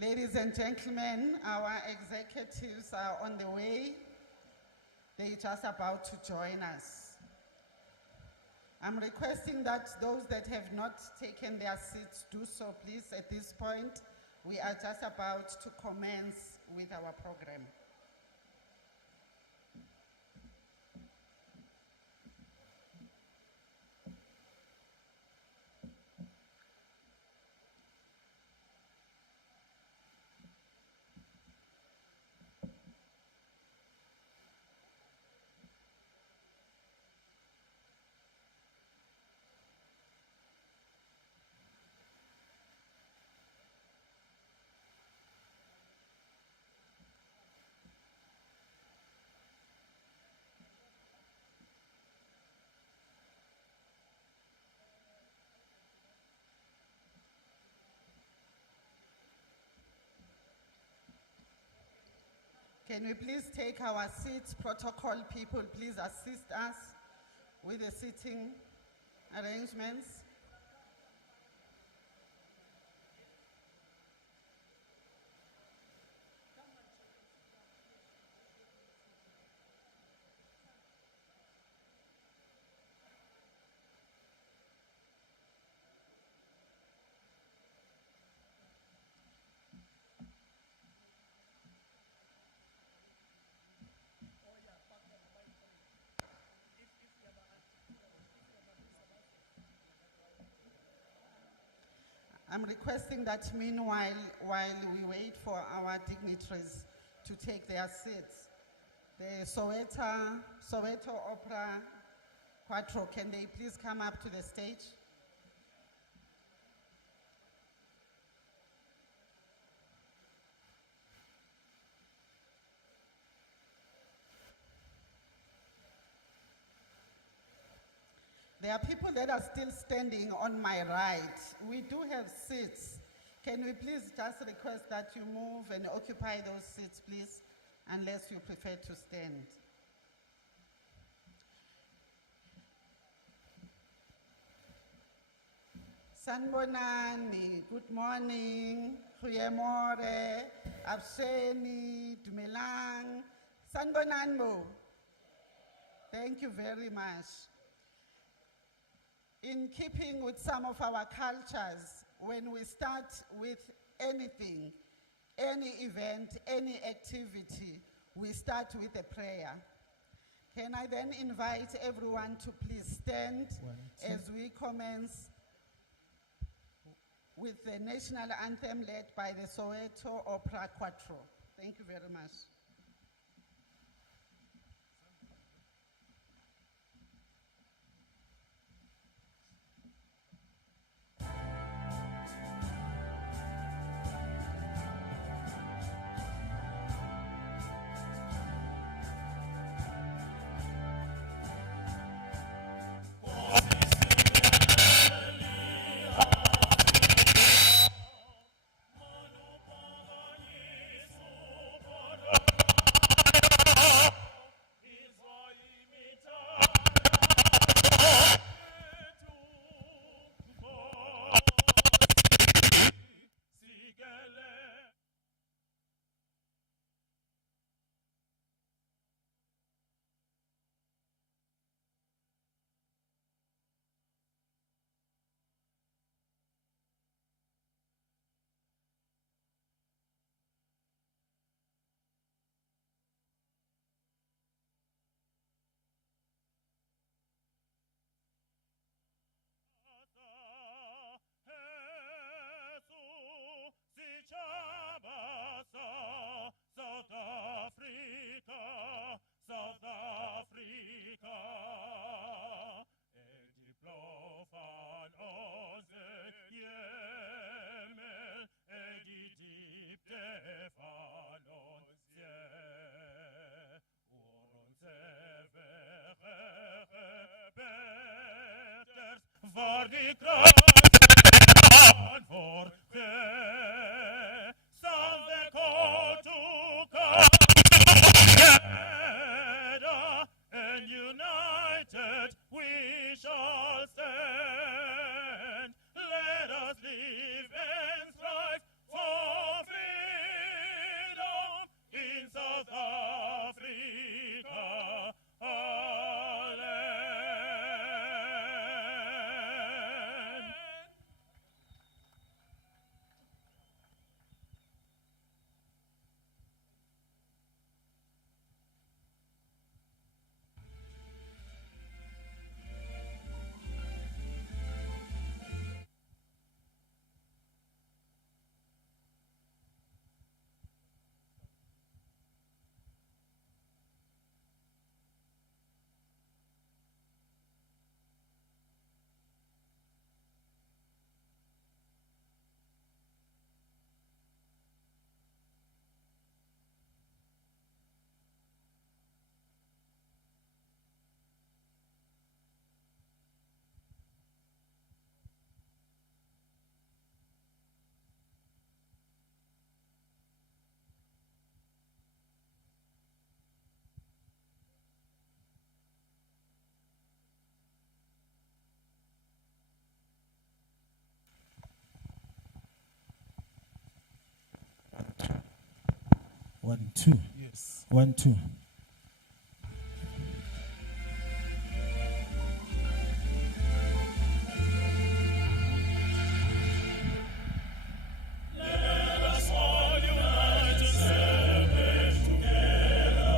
Ladies and gentlemen, our executives are on the way. They're just about to join us. I'm requesting that those that have not taken their seats do so, please, at this point. We are just about to commence with our program. Can we please take our seats? Protocol people, please assist us with the seating arrangements. I'm requesting that meanwhile, while we wait for our dignitaries to take their seats, the Soweto Opera Quattro, can they please come up to the stage? There are people that are still standing on my right. We do have seats. Can we please just request that you move and occupy those seats, please, unless you prefer to stand. Sanbonani, good morning. Goeiemorgen, Absheni, Dumelang. Sanbonani mo. Thank you very much. In keeping with some of our cultures, when we start with anything, any event, any activity, we start with a prayer. Can I then invite everyone to please stand as we commence with the national anthem led by the Soweto Opera Quattro. Thank you very much. Voor die voor zal de call to come together and united we shall stand. Let us live and strive for freedom. 1, 2. Yes. 1, 2. Let us all unite and celebrate together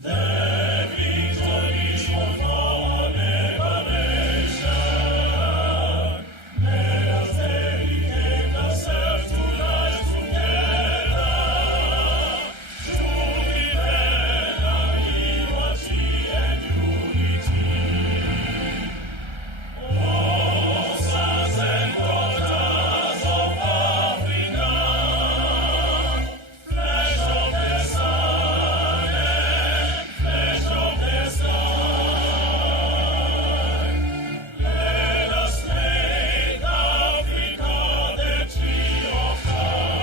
the victories of our liberation. Let us dedicate ourselves tonight together to defend our liberty and unity. Oh, sons and daughters of Africa, flesh of the sun and flesh of the sky, let us make Africa the tree of life.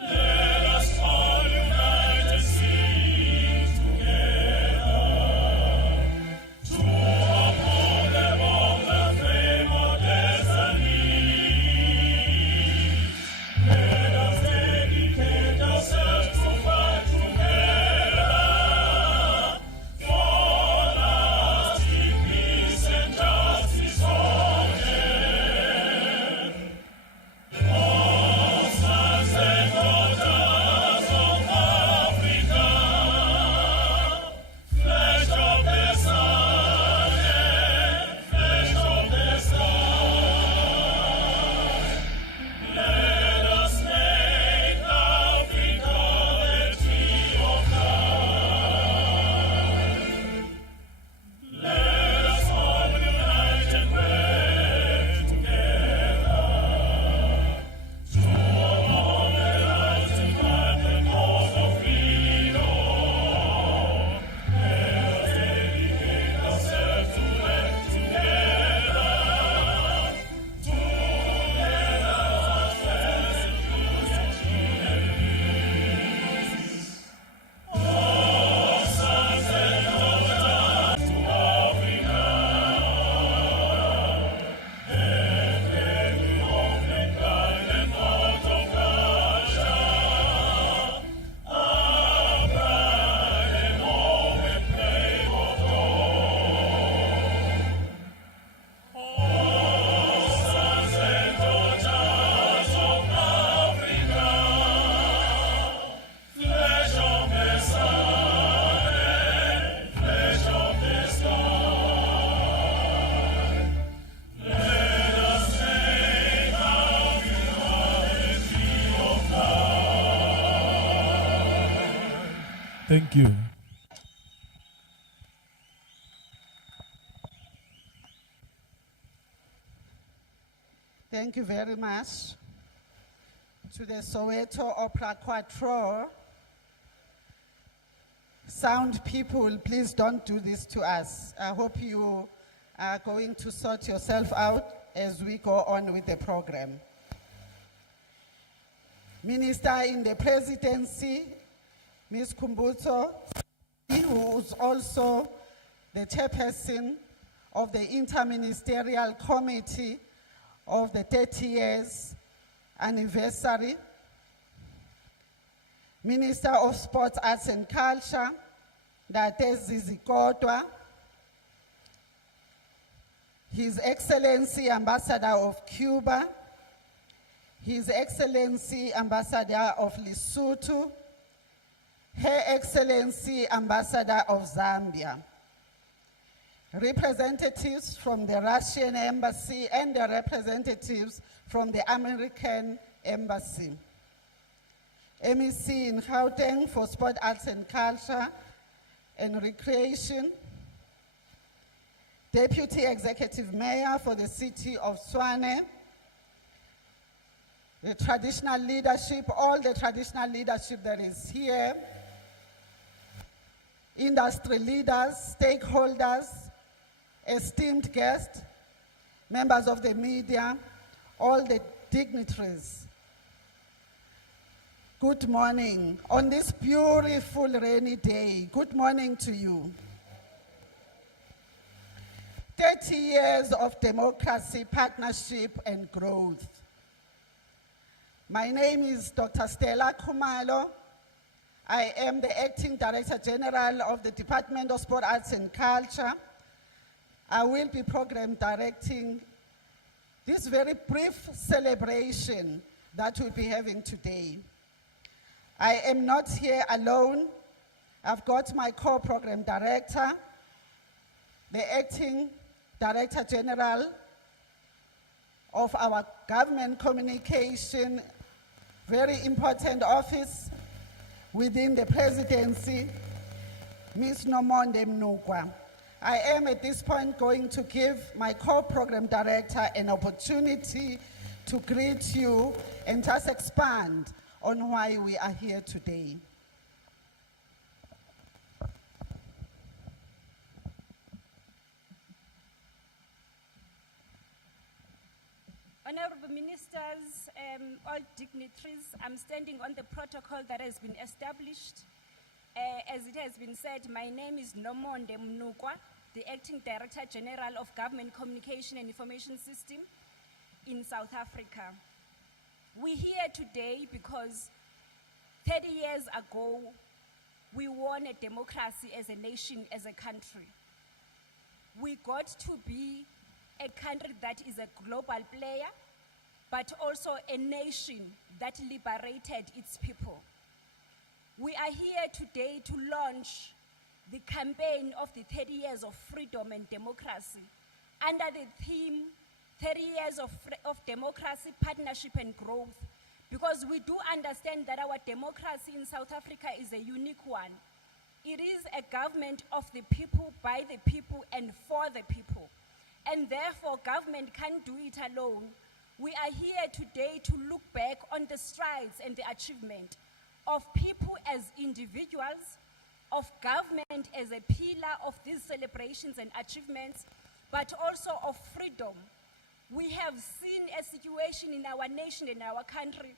Let us all unite and sing together to uphold above the flame of destiny. Let us dedicate ourselves to fight together for lasting peace and justice on earth. Oh, sons and daughters of Africa, flesh of the sun and flesh of the sky, let us make Africa the tree of life. Let us all unite and work together to uphold the rising flag and cause of freedom. Let us dedicate ourselves to work together, together ourselves in unity and peace. Oh, sons and daughters to Africa, every of mankind and thought of culture, our pride and all we pray for God. Oh, sons and daughters of Africa, flesh of the sun and flesh of the sky, let us make Africa the tree of life. Thank you. Thank you very much to the Soweto Opera Quattro. Sound people, please don't do this to us. I hope you are going to sort yourself out as we go on with the program. Minister in the presidency, Ms. Kumbutso, who is also the chairperson of the Interministerial Committee of the 30 years anniversary. Minister of Sports, Arts and Culture, that is Zizi Kodwa. His Excellency Ambassador of Cuba, His Excellency Ambassador of Lesotho, Her Excellency Ambassador of Zambia, representatives from the Russian Embassy and the representatives from the American Embassy, MEC in Gauteng for Sport, Arts and Culture and Recreation, Deputy Executive Mayor for the City of Tshwane, the traditional leadership, all the traditional leadership that is here, industry leaders, stakeholders, esteemed guests, members of the media, all the dignitaries. Good morning. On this beautiful rainy day, good morning to you. 30 years of democracy, partnership, and growth. My name is Dr. Stella Khumalo. I am the Acting Director General of the Department of Sport, Arts and Culture. I will be program directing this very brief celebration that we'll be having today. I am not here alone. I've got my co-program director, the Acting Director General of our government communication, very important office within the presidency, Ms. Nomonde Mnukwa. I am at this point going to give my co-program director an opportunity to greet you and just expand on why we are here today. Honorable Ministers, all dignitaries, I'm standing on the protocol that has been established. As it has been said, my name is Nomonde Mnukwa, the Acting Director General of Government Communication and Information System in South Africa. We're here today because 30 years ago, we won a democracy as a nation, as a country. We got to be a country that is a global player, but also a nation that liberated its people. We are here today to launch the campaign of the 30 years of freedom and democracy under the theme 30 years of democracy, partnership and growth, because we do understand that our democracy in South Africa is a unique one. It is a government of the people, by the people and for the people. And therefore, government can't do it alone. We are here today to look back on the strides and the achievement of people as individuals, of government as a pillar of these celebrations and achievements, but also of freedom. We have seen a situation in our nation, in our country,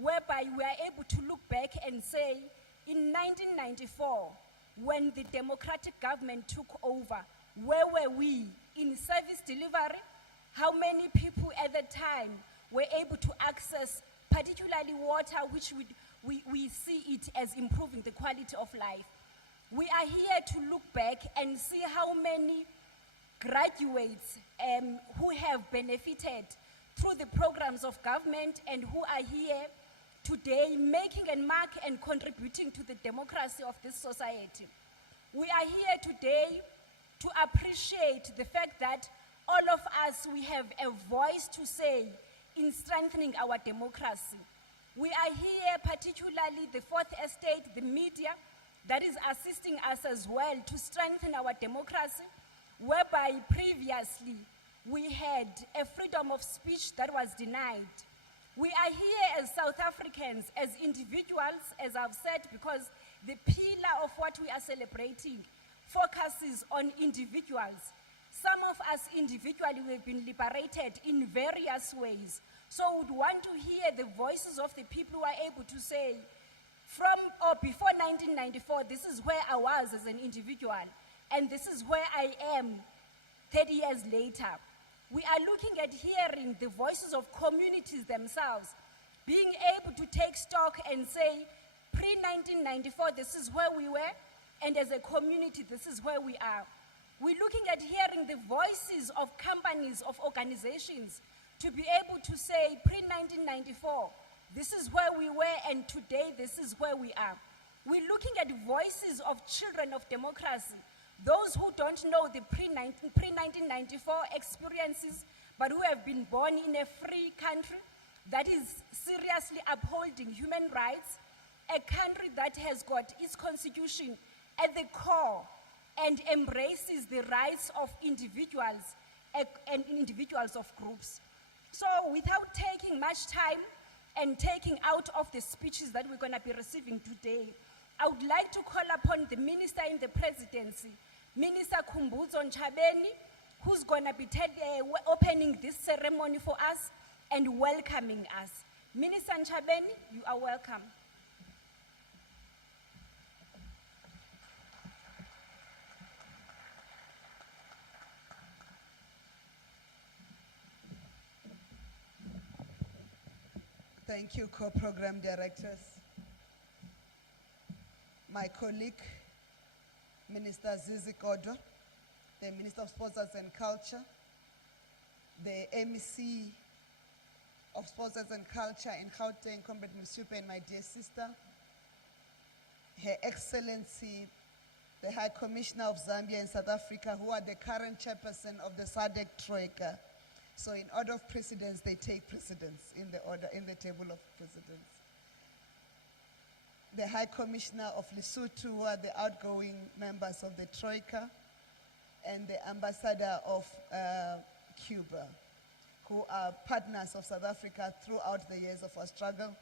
whereby we are able to look back and say, in 1994, when the democratic government took over, where were we in service delivery? How many people at the time were able to access particularly water, which we see it as improving the quality of life? We are here to look back and see how many graduates who have benefited through the programs of government and who are here today making a mark and contributing to the democracy of this society. We are here today to appreciate the fact that all of us, we have a voice to say in strengthening our democracy. We are here, particularly the Fourth Estate, the media, that is assisting us as well to strengthen our democracy, whereby previously we had a freedom of speech that was denied. We are here as South Africans, as individuals, as I've said, because the pillar of what we are celebrating focuses on individuals. Some of us individually, we've been liberated in various ways. So we would want to hear the voices of the people who are able to say, from or before 1994, this is where I was as an individual, and this is where I am 30 years later. We are looking at hearing the voices of communities themselves, being able to take stock and say, pre-1994, this is where we were, and as a community, this is where we are. We're looking at hearing the voices of companies, of organizations, to be able to say, pre-1994, this is where we were, and today this is where we are. We're looking at voices of children of democracy, those who don't know the pre-1994 experiences, but who have been born in a free country that is seriously upholding human rights, a country that has got its constitution at the core and embraces the rights of individuals and individuals of groups. So without taking much time and taking out of the speeches that we're going to be receiving today, I would like to call upon the minister in the presidency, Minister Khumbudzo Nchabeni, who's going to be opening this ceremony for us and welcoming us. Minister Nchabeni, you are welcome. Thank you, co-program directors. My colleague, Minister Zizi Kodwa, the Minister of Sports Arts and Culture, the MEC of Sports Arts and Culture in Gauteng, Comrade Msupe, and my dear sister, Her Excellency, the High Commissioner of Zambia and South Africa, who are the current chairperson of the SADC Troika. So in order of precedence, they take precedence in the table of precedence. The High Commissioner of Lesotho, who are the outgoing members of the Troika, and the Ambassador of Cuba, who are partners of South Africa throughout the years of our struggle.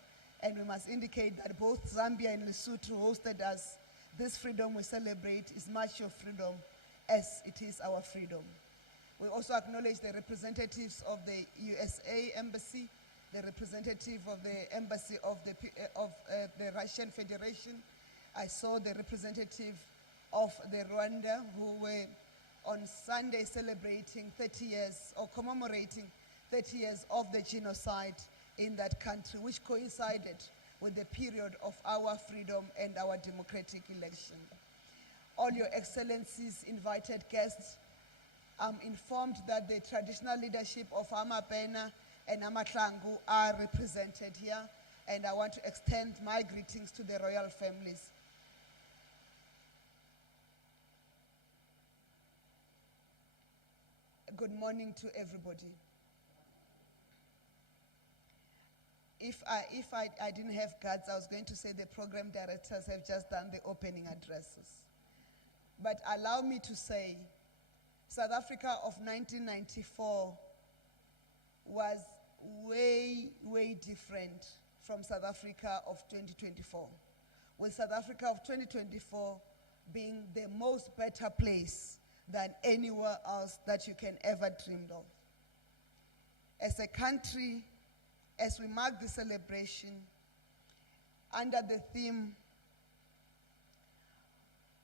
And we must indicate that both Zambia and Lesotho hosted us. This freedom we celebrate is much your freedom as it is our freedom. We also acknowledge the representatives of the USA Embassy, the representative of the Embassy of the Russian Federation. I saw the representative of the Rwanda, who were on Sunday celebrating 30 years or commemorating 30 years of the genocide in that country, which coincided with the period of our freedom and our democratic election. All your excellencies, invited guests, I'm informed that the traditional leadership of Amapena and Amatlangu are represented here, and I want to extend my greetings to the royal families. Good morning to everybody. If I didn't have guts, I was going to say the program directors have just done the opening addresses. But allow me to say, South Africa of 1994 was way, way different from South Africa of 2024. With South Africa of 2024 being the most better place than anywhere else that you can ever dream of. As a country, as we mark the celebration under the theme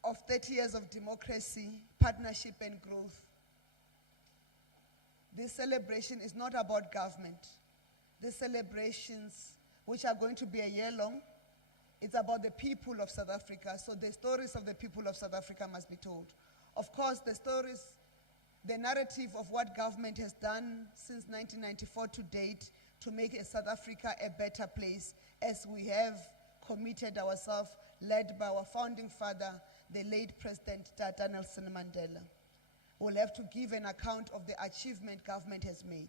of 30 years of democracy, partnership and growth, this celebration is not about government. These celebrations, which are going to be a year long, it's about the people of South Africa. So the stories of the people of South Africa must be told. Of course, the stories, the narrative of what government has done since 1994 to date to make South Africa a better place, as we have committed ourselves, led by our founding father, the late President Tata Nelson Mandela. We'll have to give an account of the achievement government has made.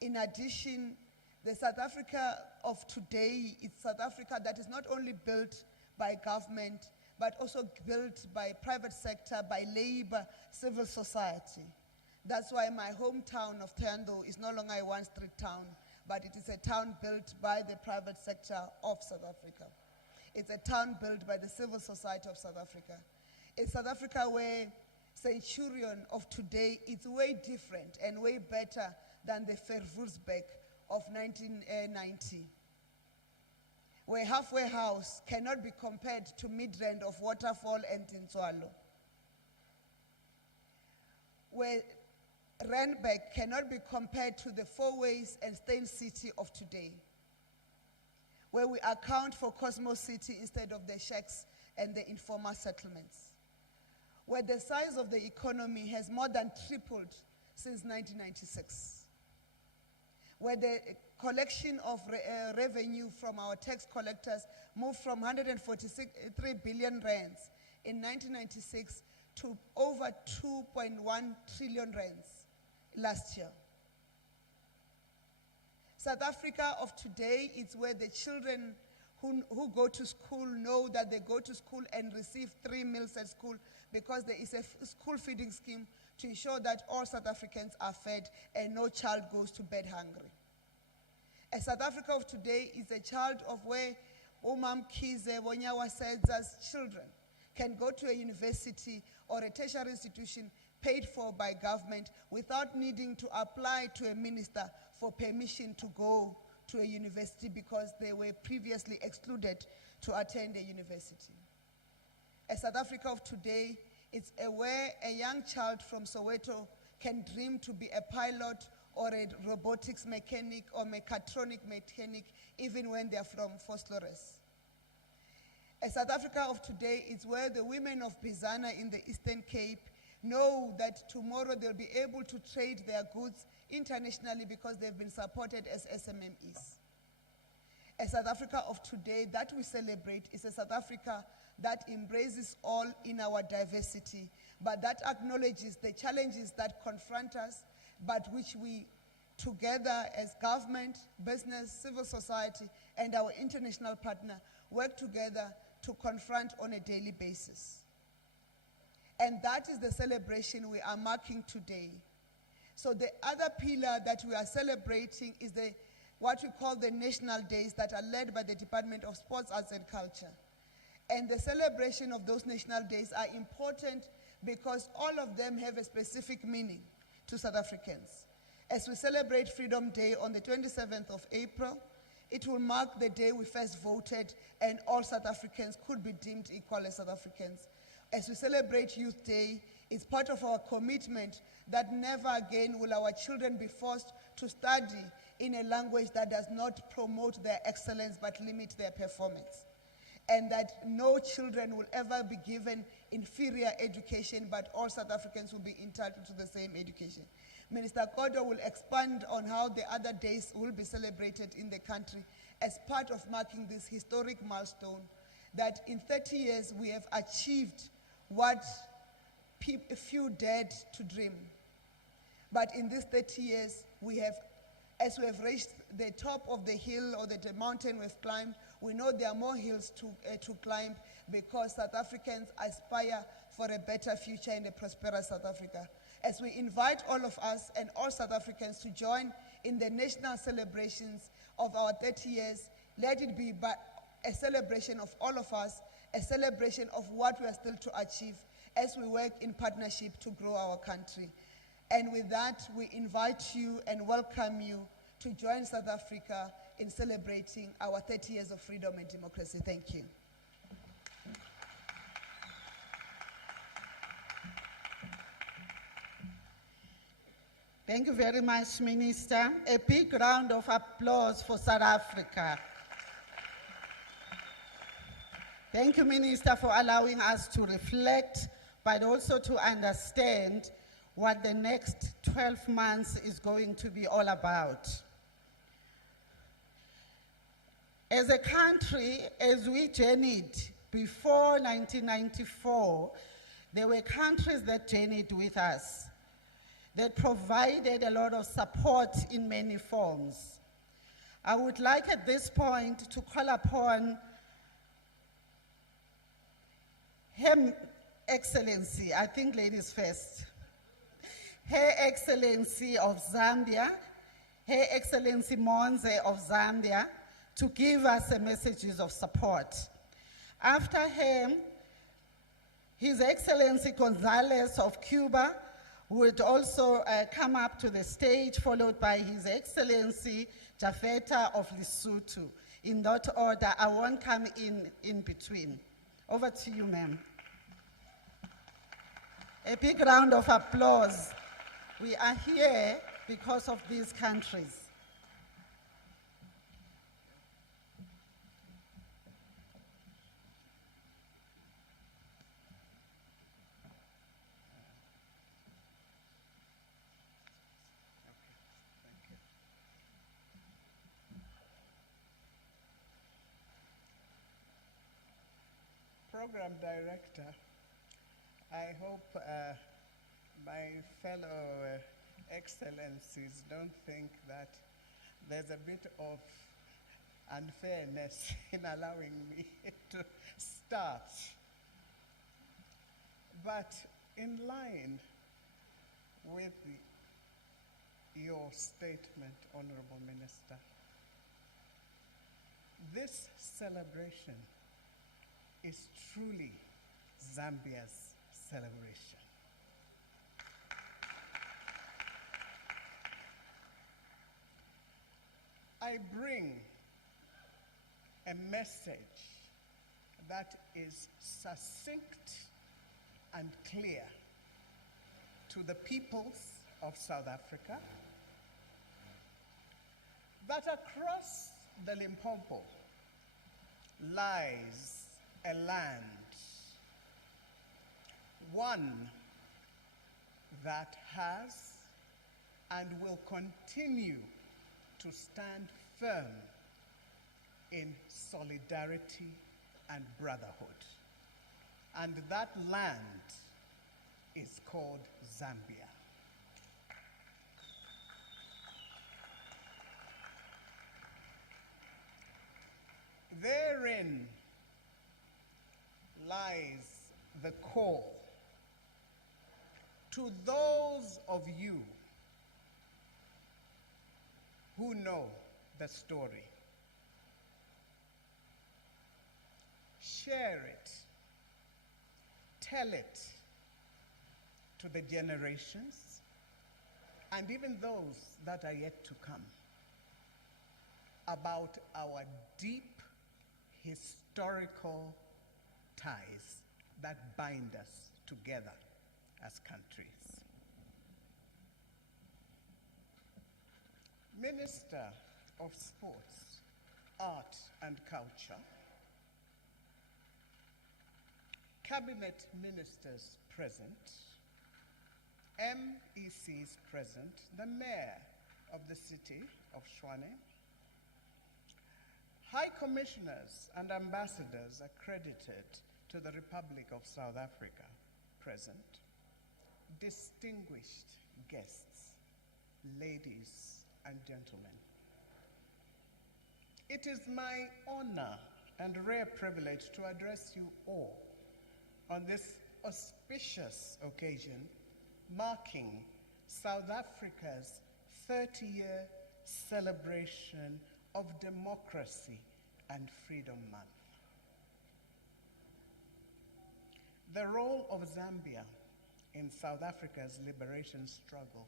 In addition, the South Africa of today is South Africa that is not only built by government, but also built by private sector, by labor, civil society. That's why my hometown of Thando is no longer a one-street town, but it is a town built by the private sector of South Africa. It's a town built by the civil society of South Africa. It's South Africa where Centurion of today is way different and way better than the Verwoerdsbeek of 1990. Where halfway house cannot be compared to Midrand of Waterfall and Tinswalo. Where Randbeck cannot be compared to the Four Ways and Stain City of today. Where we account for Cosmos City instead of the shacks and the informal settlements. Where the size of the economy has more than tripled since 1996. Where the collection of revenue from our tax collectors moved from 143 billion rands in 1996 to over 2.1 trillion rands last year. South Africa of today is where the children who go to school know that they go to school and receive 3 meals at school because there is a school feeding scheme to ensure that all South Africans are fed and no child goes to bed hungry. A South Africa of today is a child of where Umam Kize Wonyawa says as children can go to a university or a tertiary institution paid for by government without needing to apply to a minister for permission to go to a university because they were previously excluded to attend a university. A South Africa of today is where a young child from Soweto can dream to be a pilot or a robotics mechanic or mechatronic mechanic, even when they are from Vosloorus. A South Africa of today is where the women of Bizana in the Eastern Cape know that tomorrow they'll be able to trade their goods internationally because they've been supported as SMMEs. A South Africa of today that we celebrate is a South Africa that embraces all in our diversity, but that acknowledges the challenges that confront us, but which we together as government, business, civil society, and our international partner work together to confront on a daily basis. And that is the celebration we are marking today. So the other pillar that we are celebrating is what we call the national days that are led by the Department of Sports, Arts and Culture. And the celebration of those national days are important because all of them have a specific meaning to South Africans. As we celebrate Freedom Day on the 27th of April, it will mark the day we first voted and all South Africans could be deemed equal as South Africans. As we celebrate Youth Day, it's part of our commitment that never again will our children be forced to study in a language that does not promote their excellence but limit their performance. And that no children will ever be given inferior education, but all South Africans will be entitled to the same education. Minister Kodwa will expand on how the other days will be celebrated in the country as part of marking this historic milestone that in 30 years we have achieved what few dared to dream. But in these 30 years, as we have reached the top of the hill or the mountain we've climbed, we know there are more hills to climb because South Africans aspire for a better future in a prosperous South Africa. As we invite all of us and all South Africans to join in the national celebrations of our 30 years, let it be a celebration of all of us, a celebration of what we are still to achieve as we work in partnership to grow our country. And with that, we invite you and welcome you to join South Africa in celebrating our 30 years of freedom and democracy. Thank you. Thank you very much, Minister. A big round of applause for South Africa. Thank you, Minister, for allowing us to reflect, but also to understand what the next 12 months is going to be all about. As a country, as we journeyed before 1994, there were countries that journeyed with us, that provided a lot of support in many forms. I would like at this point to call upon Her Excellency, I think ladies first, Her Excellency of Zambia, Her Excellency Monze of Zambia, to give us a messages of support. After him, His Excellency Gonzalez of Cuba would also come up to the stage, followed by His Excellency Jafeta of Lesotho. In that order, I won't come in between. Over to you, ma'am. A big round of applause. We are here because of these countries. Program Director, I hope my fellow excellencies don't think that there's a bit of unfairness in allowing me to start. But in line with your statement, Honorable Minister, this celebration is truly Zambia's celebration. I bring a message that is succinct and clear to the peoples of South Africa that across the Limpopo lies a land, one that has and will continue to stand firm in solidarity and brotherhood. And that land is called Zambia. Therein lies the call to those of you who know the story. Share it, tell it to the generations and even those that are yet to come about our deep historical ties that bind us together as countries. Minister of Sports, Art and Culture, Cabinet Ministers present, MECs present, the Mayor of the City of Tshwane, High Commissioners and Ambassadors accredited to the Republic of South Africa present, distinguished guests, ladies and gentlemen. It is my honor and rare privilege to address you all on this auspicious occasion marking South Africa's 30-year celebration of Democracy and Freedom Month. The role of Zambia in South Africa's liberation struggle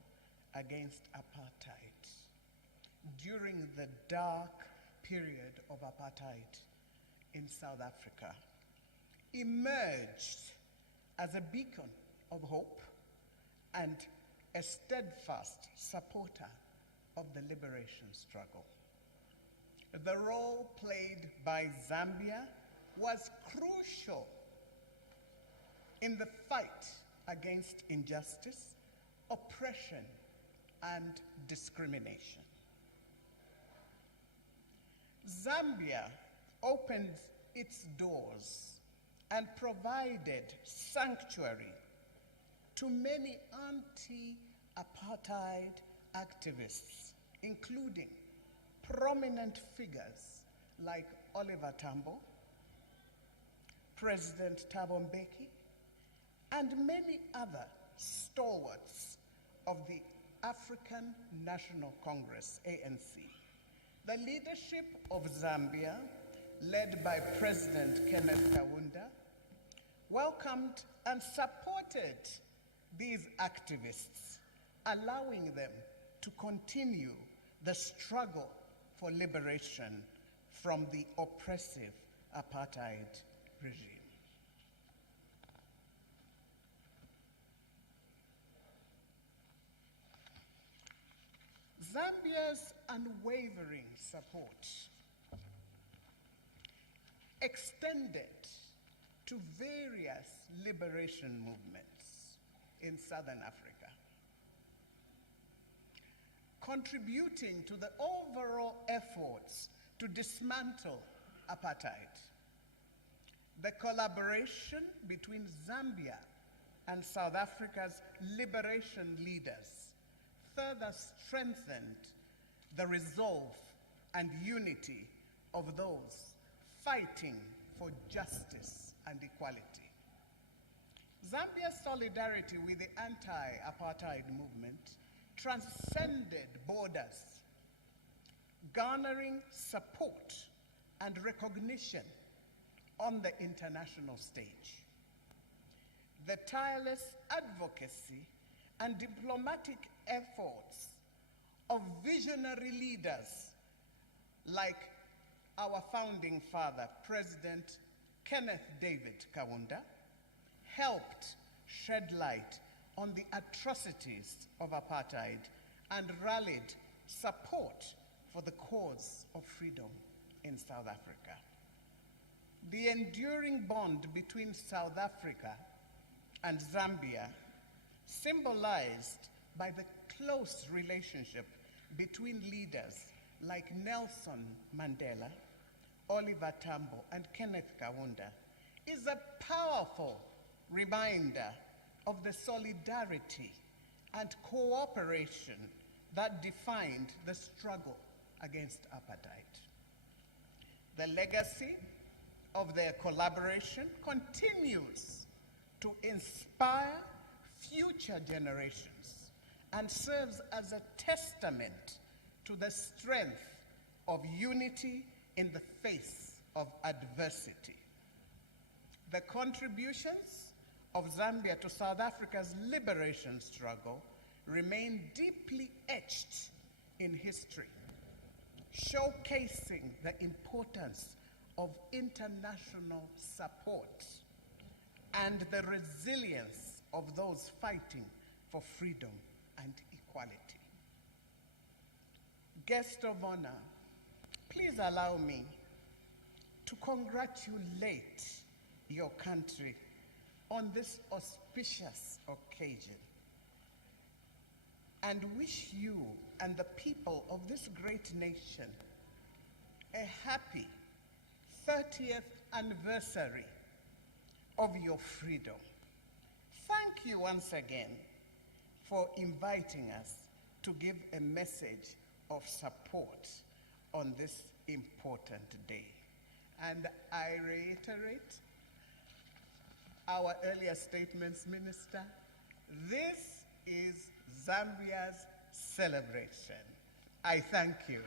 against apartheid during the dark period of apartheid in South Africa emerged as a beacon of hope and a steadfast supporter of the liberation struggle. The role played by Zambia was crucial in the fight against injustice, oppression, and discrimination. Zambia opened its doors and provided sanctuary to many anti-apartheid activists, including prominent figures like Oliver Tambo, President Thabo Mbeki, and many other stalwarts of the African National Congress, ANC. The leadership of Zambia, led by President Kenneth Kaunda, welcomed and supported these activists, allowing them to continue the struggle for liberation from the oppressive apartheid regime. Zambia's unwavering support extended to various liberation movements in Southern Africa, contributing to the overall efforts to dismantle apartheid. The collaboration between Zambia and South Africa's liberation leaders further strengthened the resolve and unity of those fighting for justice and equality. Zambia's solidarity with the anti-apartheid movement transcended borders, garnering support and recognition on the international stage. The tireless advocacy and diplomatic efforts of visionary leaders like our founding father, President Kenneth David Kaunda, helped shed light on the atrocities of apartheid and rallied support for the cause of freedom in South Africa. The enduring bond between South Africa and Zambia, symbolized by the close relationship between leaders like Nelson Mandela, Oliver Tambo, and Kenneth Kaunda, is a powerful reminder of the solidarity and cooperation that defined the struggle against apartheid. The legacy of their collaboration continues to inspire future generations and serves as a testament to the strength of unity in the face of adversity. The contributions of Zambia to South Africa's liberation struggle remain deeply etched in history, showcasing the importance of international support and the resilience of those fighting for freedom and equality. Guest of honor, please allow me to congratulate your country on this auspicious occasion and wish you and the people of this great nation a happy 30th anniversary of your freedom. Thank you once again for inviting us to give a message of support on this important day. And I reiterate our earlier statements, Minister. This is Zambia's celebration. I thank you.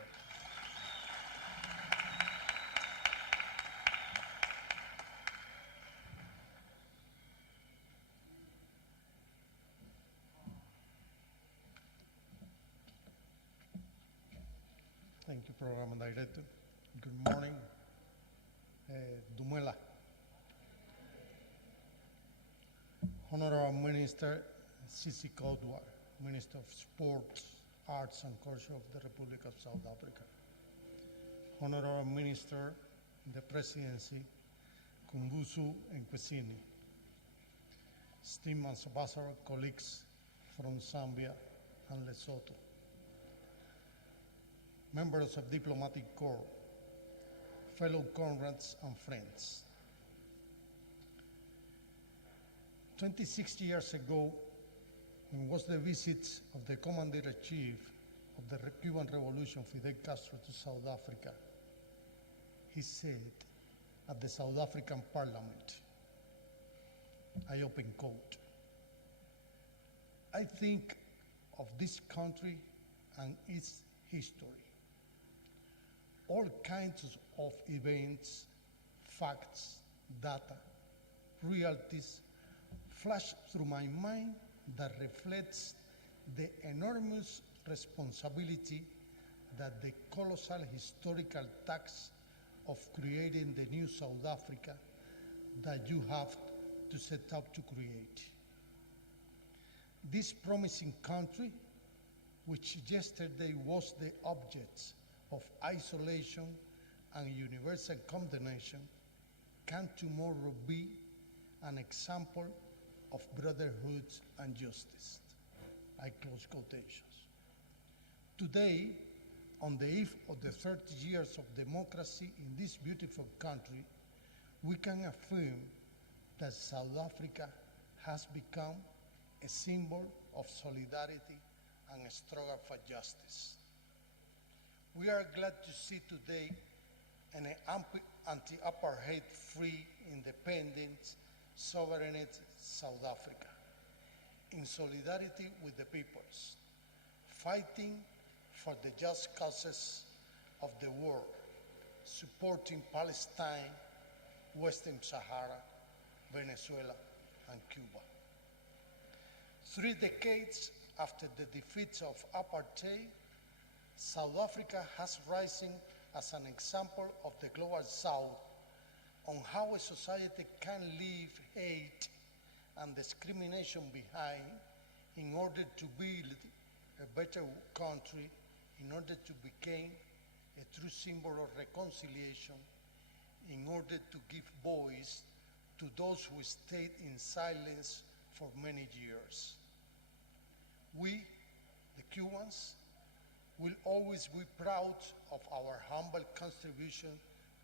Thank you, Program Director. Good morning. Dumela. Honorable Minister Zizi Kodwa, Minister of Sports, Arts and Culture of the Republic of South Africa. Honorable Minister in the Presidency, Kumbusu Nkwesini. Esteemed ambassador colleagues from Zambia and Lesotho. Members of Diplomatic Corps, fellow comrades and friends. 26 years ago, when was the visit of the Commander-in-Chief of the Cuban Revolution, Fidel Castro, to South Africa, he said at the South African Parliament, I open quote, I think of this country and its history. All kinds of events, facts, data, realities flash through my mind that reflects the enormous responsibility that the colossal historical task of creating the new South Africa that you have to set out to create. This promising country, which yesterday was the object of isolation and universal condemnation, can tomorrow be an example of brotherhood and justice. I close quotations. Today, on the eve of the 30 years of democracy in this beautiful country, we can affirm that South Africa has become a symbol of solidarity and a struggle for justice. We are glad to see today an anti-apartheid free, independent, sovereign South Africa, in solidarity with the peoples, fighting for the just causes of the world, supporting Palestine, Western Sahara, Venezuela, and Cuba. 3 decades after the defeat of apartheid, South Africa has risen as an example of the global South on how a society can leave hate and discrimination behind in order to build a better country, in order to become a true symbol of reconciliation in order to give voice to those who stayed in silence for many years. We, the Cubans, will always be proud of our humble contribution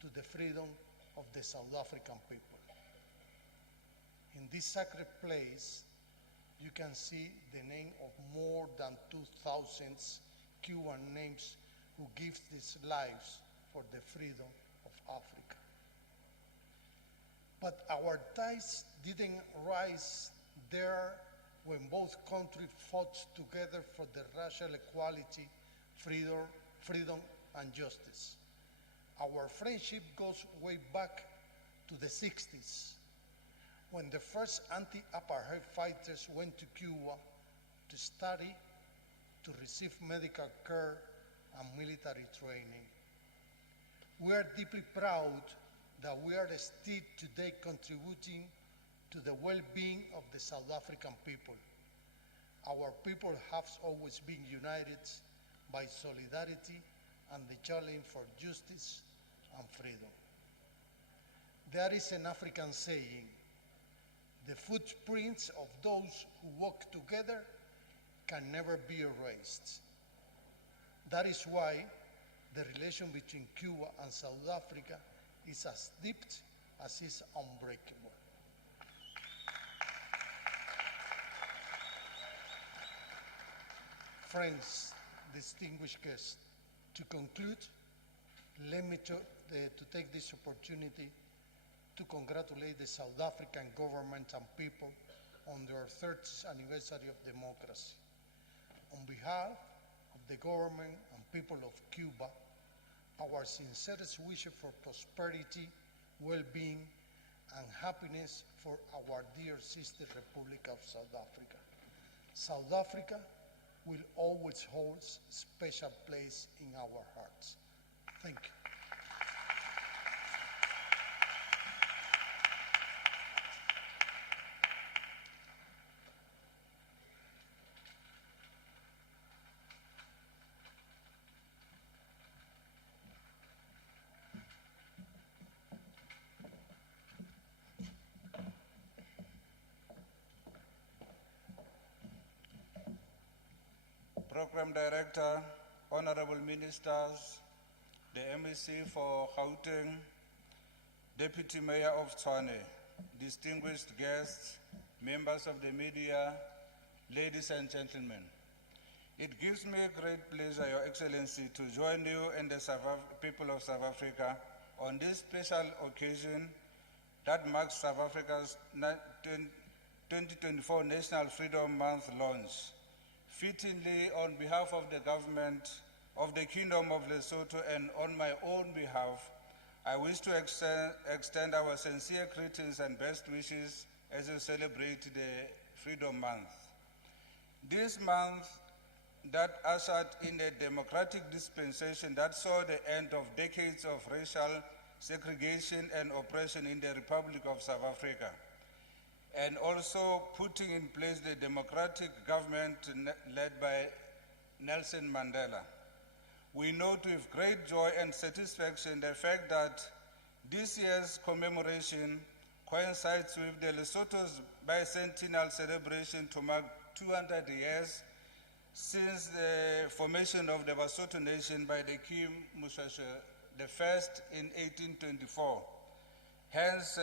to the freedom of the South African people. In this sacred place, you can see the name of more than 2,000 Cuban names who give their lives for the freedom of Africa. But our ties didn't rise there when both countries fought together for the racial equality, freedom and justice. Our friendship goes way back to the 60s, when the first anti-apartheid fighters went to Cuba to study, to receive medical care and military training. We are deeply proud that we are still today contributing to the well-being of the South African people. Our people have always been united by solidarity and the challenge for justice and freedom. There is an African saying, the footprints of those who walk together can never be erased. That is why the relation between Cuba and South Africa is as deep as is unbreakable. Friends, distinguished guests, to conclude, let me to take this opportunity to congratulate the South African government and people on their 30th anniversary of democracy. On behalf of the government and people of Cuba, our sincerest wishes for prosperity, well-being, and happiness for our dear sister Republic of South Africa. South Africa will always hold a special place in our hearts. Thank you. Program Director, Honorable Ministers, the MEC for Gauteng, Deputy Mayor of Tshwane, distinguished guests, members of the media, ladies and gentlemen. It gives me great pleasure, Your Excellency, to join you and the people of South Africa on this special occasion that marks South Africa's 2024 National Freedom Month launch. Fittingly, on behalf of the government of the Kingdom of Lesotho and on my own behalf, I wish to extend our sincere greetings and best wishes as we celebrate the Freedom Month. This month that ushered in a democratic dispensation that saw the end of decades of racial segregation and oppression in the Republic of South Africa, and also putting in place the democratic government led by Nelson Mandela. We note with great joy and satisfaction the fact that this year's commemoration coincides with the Lesotho's bicentennial celebration to mark 200 years since the formation of the Basotho nation by the King Moshoeshoe I in 1824. Hence,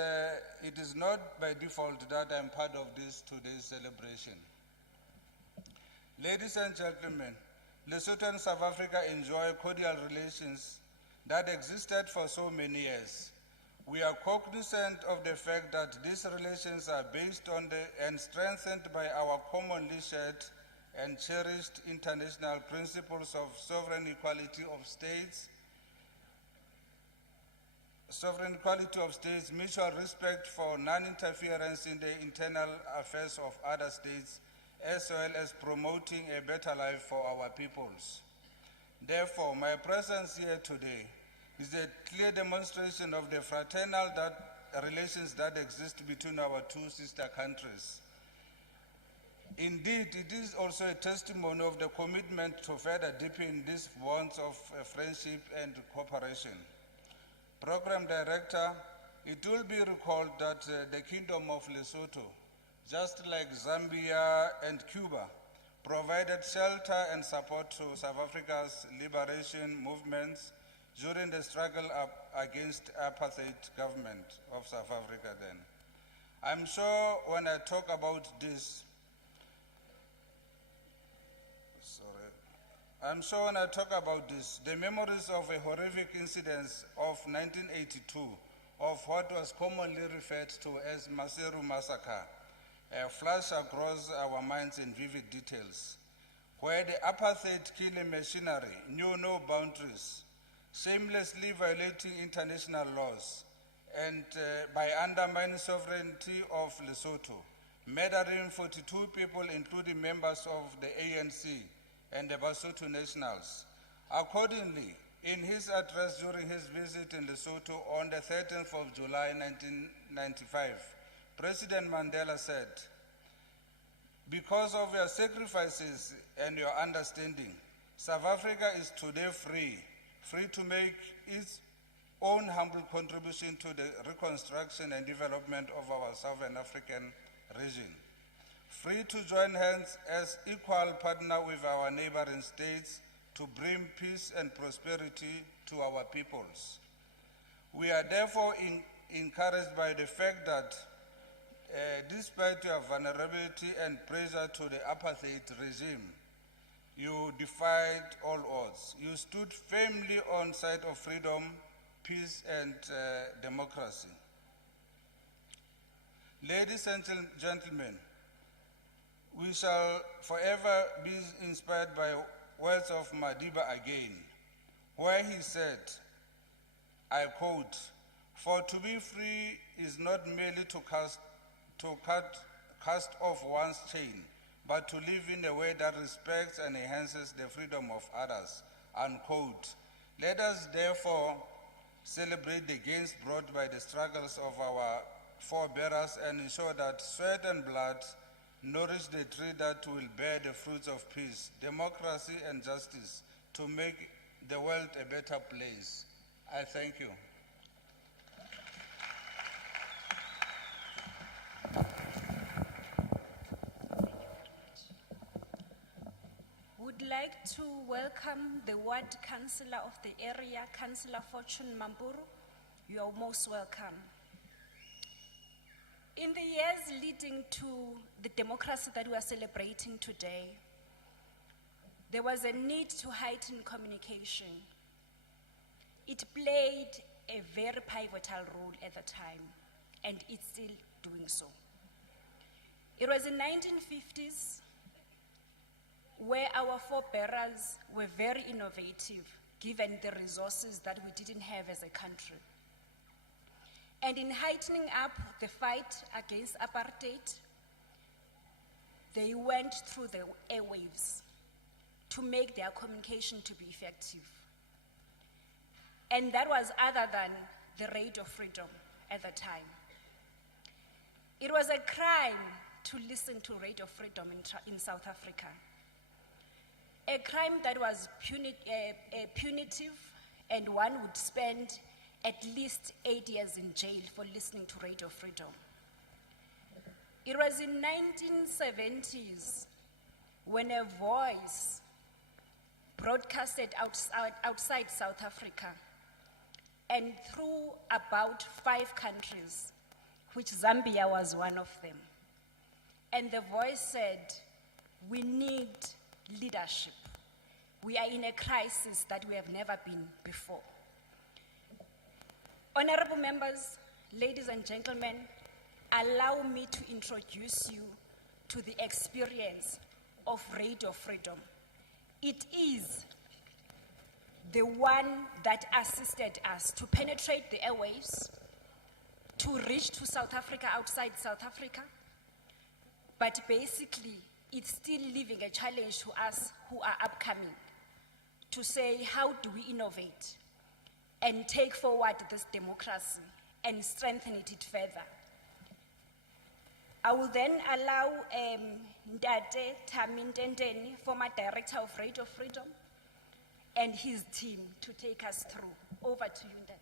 it is not by default that I'm part of today's celebration. Ladies and gentlemen, Lesotho and South Africa enjoy cordial relations that existed for so many years. We are cognizant of the fact that these relations are based on and strengthened by our commonly shared and cherished international principles of sovereign equality of states, mutual respect for non-interference in the internal affairs of other states, as well as promoting a better life for our peoples. Therefore, my presence here today is a clear demonstration of the fraternal relations that exist between our two sister countries. Indeed, it is also a testimony of the commitment to further deepen these bonds of friendship and cooperation. Program Director, it will be recalled that the Kingdom of Lesotho, just like Zambia and Cuba, provided shelter and support to South Africa's liberation movements during the struggle against apartheid government of South Africa then. I'm sure when I talk about this, the memories of a horrific incident of 1982 of what was commonly referred to as Maseru Massacre flash across our minds in vivid details, where the apartheid killing machinery knew no boundaries, shamelessly violating international laws and by undermining sovereignty of Lesotho, murdering 42 people, including members of the ANC and the Basotho Nationals. Accordingly, in his address during his visit in Lesotho on the 13th of July 1995, President Mandela said, "Because of your sacrifices and your understanding, South Africa is today free to make its own humble contribution to the reconstruction and development of our Southern African region. Free to join hands as equal partner with our neighboring states to bring peace and prosperity to our peoples. We are therefore encouraged by the fact that despite your vulnerability and pressure to the apartheid regime, you defied all odds. You stood firmly on side of freedom, peace, and democracy. Ladies and gentlemen, we shall forever be inspired by words of Madiba again, where he said, I quote, "For to be free is not merely to cast off one's chain, but to live in a way that respects and enhances the freedom of others," unquote. Let us therefore celebrate the gains brought by the struggles of our forebearers and ensure that sweat and blood nourish the tree that will bear the fruits of peace, democracy, and justice to make the world a better place. I thank you. Would like to welcome the ward councillor of the area, Councillor Fortune Mamburu. You are most welcome. In the years leading to the democracy that we are celebrating today, there was a need to heighten communication. It played a very pivotal role at the time, and it's still doing so. It was in 1950s where our forebearers were very innovative, given the resources that we didn't have as a country. And in heightening up the fight against apartheid, they went through the airwaves to make their communication to be effective. And that was other than the Radio Freedom at the time. It was a crime to listen to Radio Freedom in South Africa. A crime that was punitive, and one would spend at least 8 years in jail for listening to Radio Freedom. It was in 1970s when a voice broadcasted outside South Africa and through about 5 countries, which Zambia was one of them. And the voice said, "We need leadership. We are in a crisis that we have never been before." Honorable members, ladies and gentlemen, allow me to introduce you to the experience of Radio Freedom. It is the one that assisted us to penetrate the airwaves, to reach to South Africa, outside South Africa, but basically it's still leaving a challenge to us who are upcoming to say, how do we innovate and take forward this democracy and strengthen it further? I will then allow Ndate Tamintendeni, former Director of Radio Freedom, and his team to take us through. Over to you, Ndate.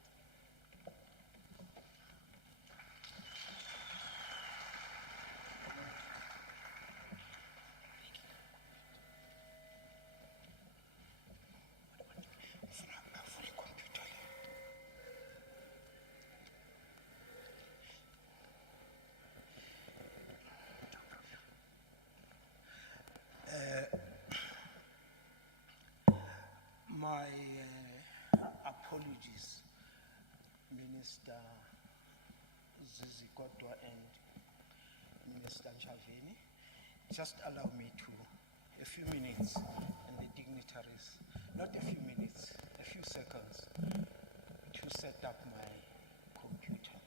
My apologies, Minister Zizi Kodwa and Minister Unveiling. Just allow me a few minutes, and the dignitaries, not a few minutes, a few seconds, to set up my computer.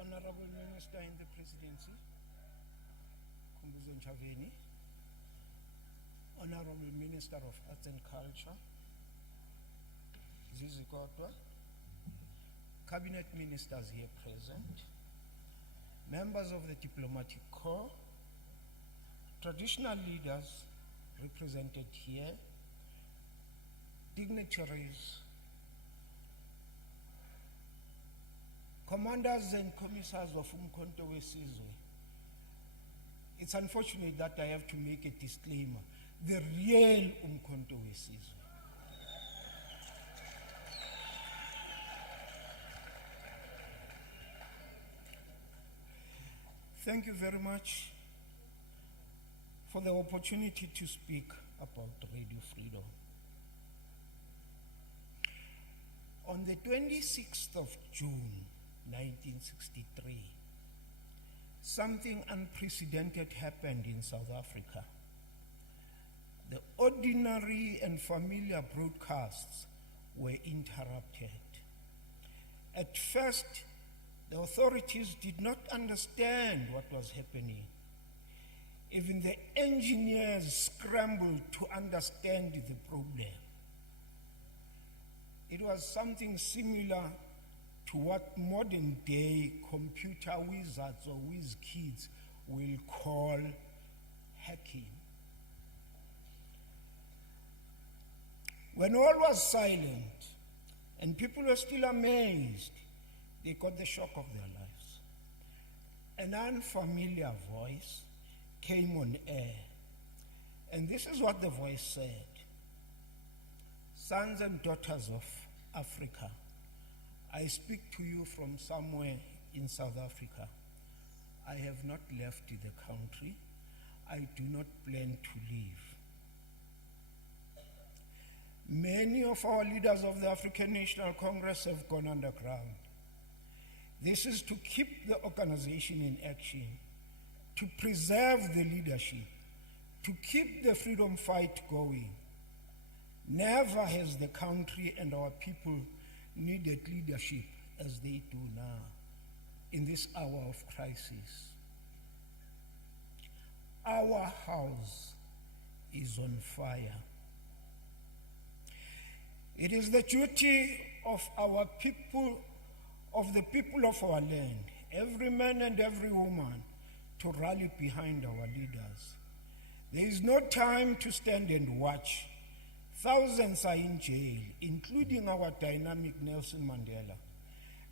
Honorable Minister in the Presidency, Unveiling, Honorable Minister of Arts and Culture, Zizi Kodwa, Cabinet Ministers here present, members of the Diplomatic Corps, traditional leaders represented here, dignitaries, commanders and commissars of Umkhonto weSizwe. It's unfortunate that I have to make a disclaimer. The real Umkhonto weSizwe. Thank you very much for the opportunity to speak about Radio Freedom. On the 26th of June, 1963, something unprecedented happened in South Africa. The ordinary and familiar broadcasts were interrupted. At first, the authorities did not understand what was happening. Even the engineers scrambled to understand the problem. It was something similar to what modern day computer wizards or whiz kids will call hacking. When all was silent and people were still amazed, they got the shock of their lives. An unfamiliar voice came on air, and this is what the voice said. Sons and daughters of Africa, I speak to you from somewhere in South Africa. I have not left the country. I do not plan to leave. Many of our leaders of the African National Congress have gone underground. This is to keep the organization in action to preserve the leadership, to keep the freedom fight going. Never has the country and our people needed leadership as they do now, in this hour of crisis. Our house is on fire. It is the duty of our people, of the people of our land, every man and every woman, to rally behind our leaders. There is no time to stand and watch. Thousands are in jail, including our dynamic Nelson Mandela.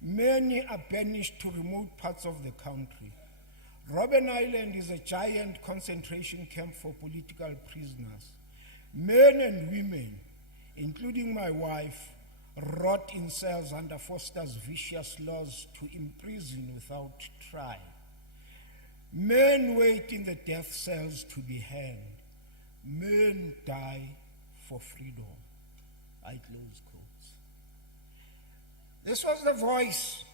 Many are banished to remote parts of the country. Robben Island is a giant concentration camp for political prisoners. Men and women, including my wife, rot in cells under Foster's vicious laws to imprison without trial. Men wait in the death cells to be hanged. Men die for freedom. I close quotes. This was the voice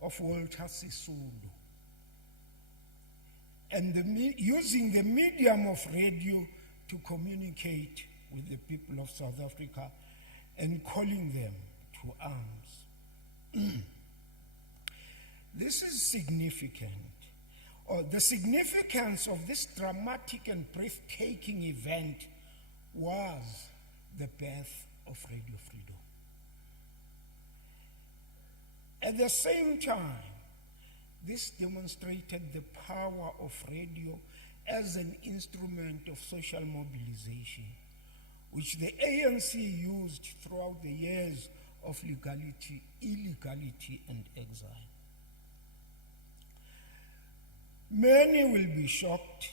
of Walter Sisulu. And using the medium of radio to communicate with the people of South Africa and calling them to arms. This is significant. The significance of this dramatic and breathtaking event was the birth of Radio Freedom. At the same time, this demonstrated the power of radio as an instrument of social mobilization, which the ANC used throughout the years of illegality, and exile. Many will be shocked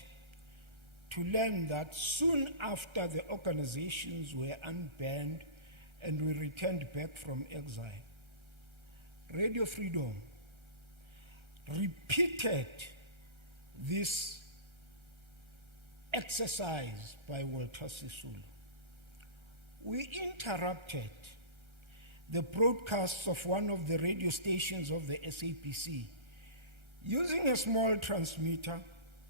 to learn that soon after the organizations were unbanned and we returned back from exile, Radio Freedom repeated this exercise by Walter Sisulu. We interrupted the broadcasts of one of the radio stations of the SAPC using a small transmitter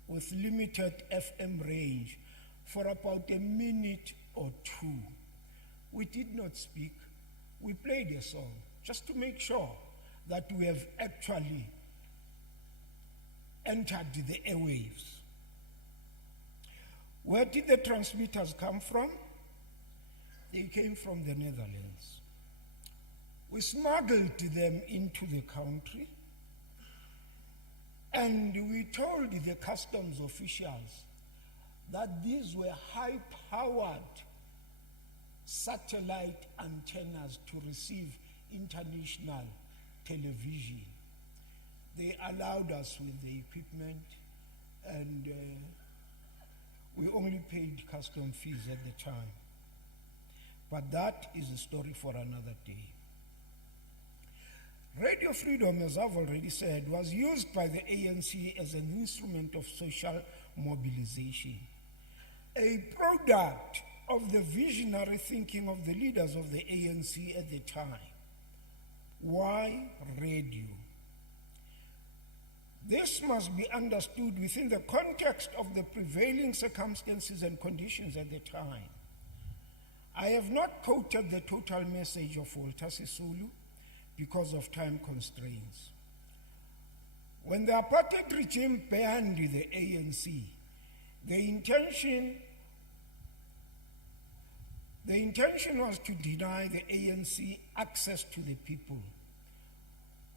with limited FM range for about a minute or two. We did not speak. We played a song just to make sure that we have actually entered the airwaves. Where did the transmitters come from? They came from the Netherlands. We smuggled them into the country, and we told the customs officials that these were high-powered satellite antennas to receive international television. They allowed us with the equipment, and we only paid custom fees at the time. But that is a story for another day. Radio Freedom, as I've already said, was used by the ANC as an instrument of social mobilization, a product of the visionary thinking of the leaders of the ANC at the time. Why radio? This must be understood within the context of the prevailing circumstances and conditions at the time. I have not quoted the total message of Walter Sisulu because of time constraints. When the apartheid regime banned the ANC, the intention was to deny the ANC access to the people,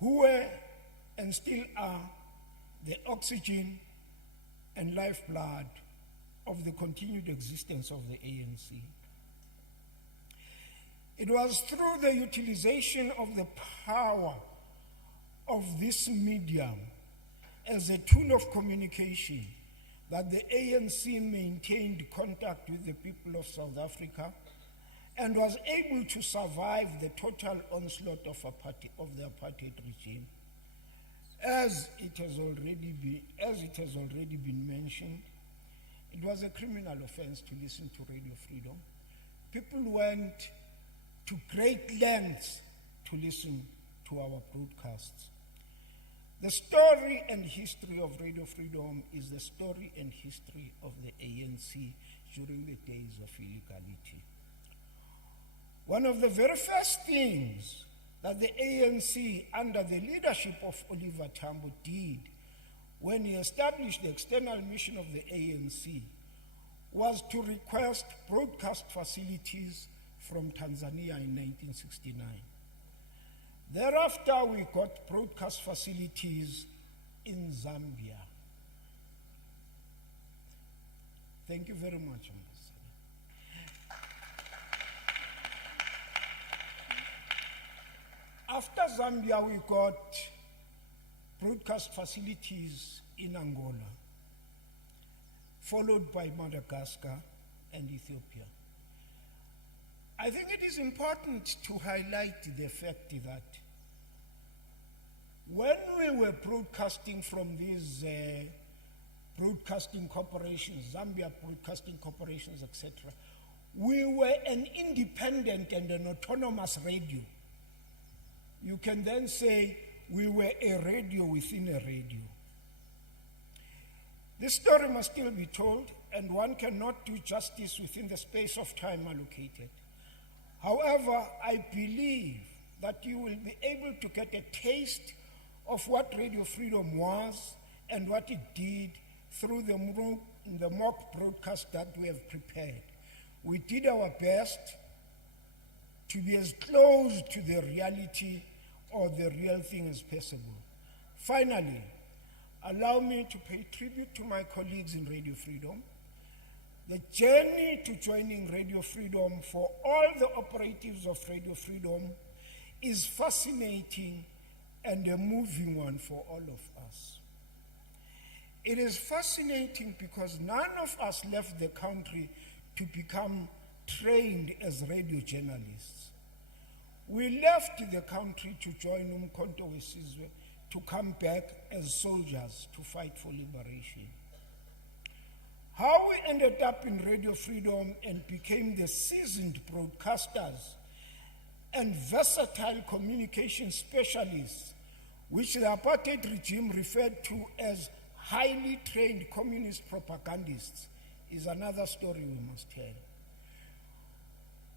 who were and still are the oxygen and lifeblood of the continued existence of the ANC. It was through the utilization of the power of this medium as a tool of communication that the ANC maintained contact with the people of South Africa and was able to survive the total onslaught of the apartheid regime. As it has already been mentioned, it was a criminal offense to listen to Radio Freedom. People went to great lengths to listen to our broadcasts. The story and history of Radio Freedom is the story and history of the ANC during the days of illegality. One of the very first things that the ANC, under the leadership of Oliver Tambo, did when he established the external mission of the ANC was to request broadcast facilities from Tanzania in 1969. Thereafter, we got broadcast facilities in Zambia. Thank you very much, Ambassador. After Zambia, we got broadcast facilities in Angola, followed by Madagascar and Ethiopia. I think it is important to highlight the fact that when we were broadcasting from these broadcasting corporations, Zambia broadcasting corporations, etc., we were an independent and an autonomous radio. You can then say we were a radio within a radio. This story must still be told, and one cannot do justice within the space of time allocated. However, I believe that you will be able to get a taste of what Radio Freedom was and what it did through the mock broadcast that we have prepared. We did our best to be as close to the reality or the real thing as possible. Finally, allow me to pay tribute to my colleagues in Radio Freedom. The journey to joining Radio Freedom for all the operatives of Radio Freedom is fascinating and a moving one for all of us. It is fascinating because none of us left the country to become trained as radio journalists. We left the country to join Umkhonto weSizwe, to come back as soldiers to fight for liberation. How we ended up in Radio Freedom and became the seasoned broadcasters and versatile communication specialists, which the apartheid regime referred to as highly trained communist propagandists, is another story we must tell.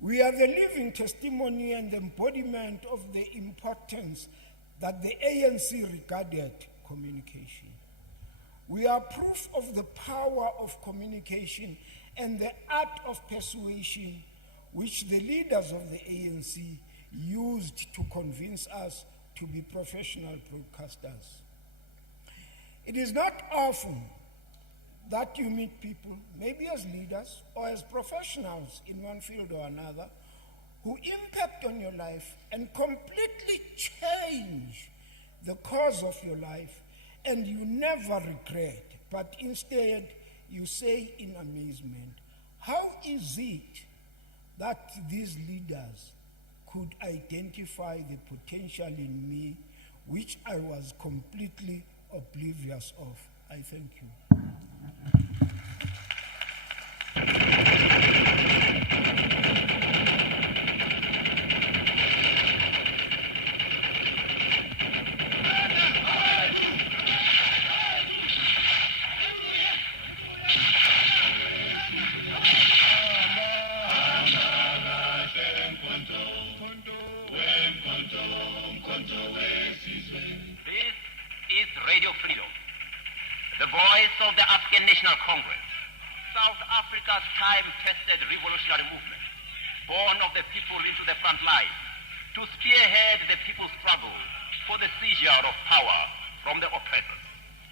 We are the living testimony and embodiment of the importance that the ANC regarded communication. We are proof of the power of communication and the art of persuasion which the leaders of the ANC used to convince us to be professional broadcasters. It is not often that you meet people, maybe as leaders or as professionals in one field or another, who impact on your life and completely change the course of your life, and you never regret, but instead you say in amazement, how is it that these leaders could identify the potential in me which I was completely oblivious of? I thank you. Africa's time-tested revolutionary movement, born of the people into the front line, to spearhead the people's struggle for the seizure of power from the oppressors,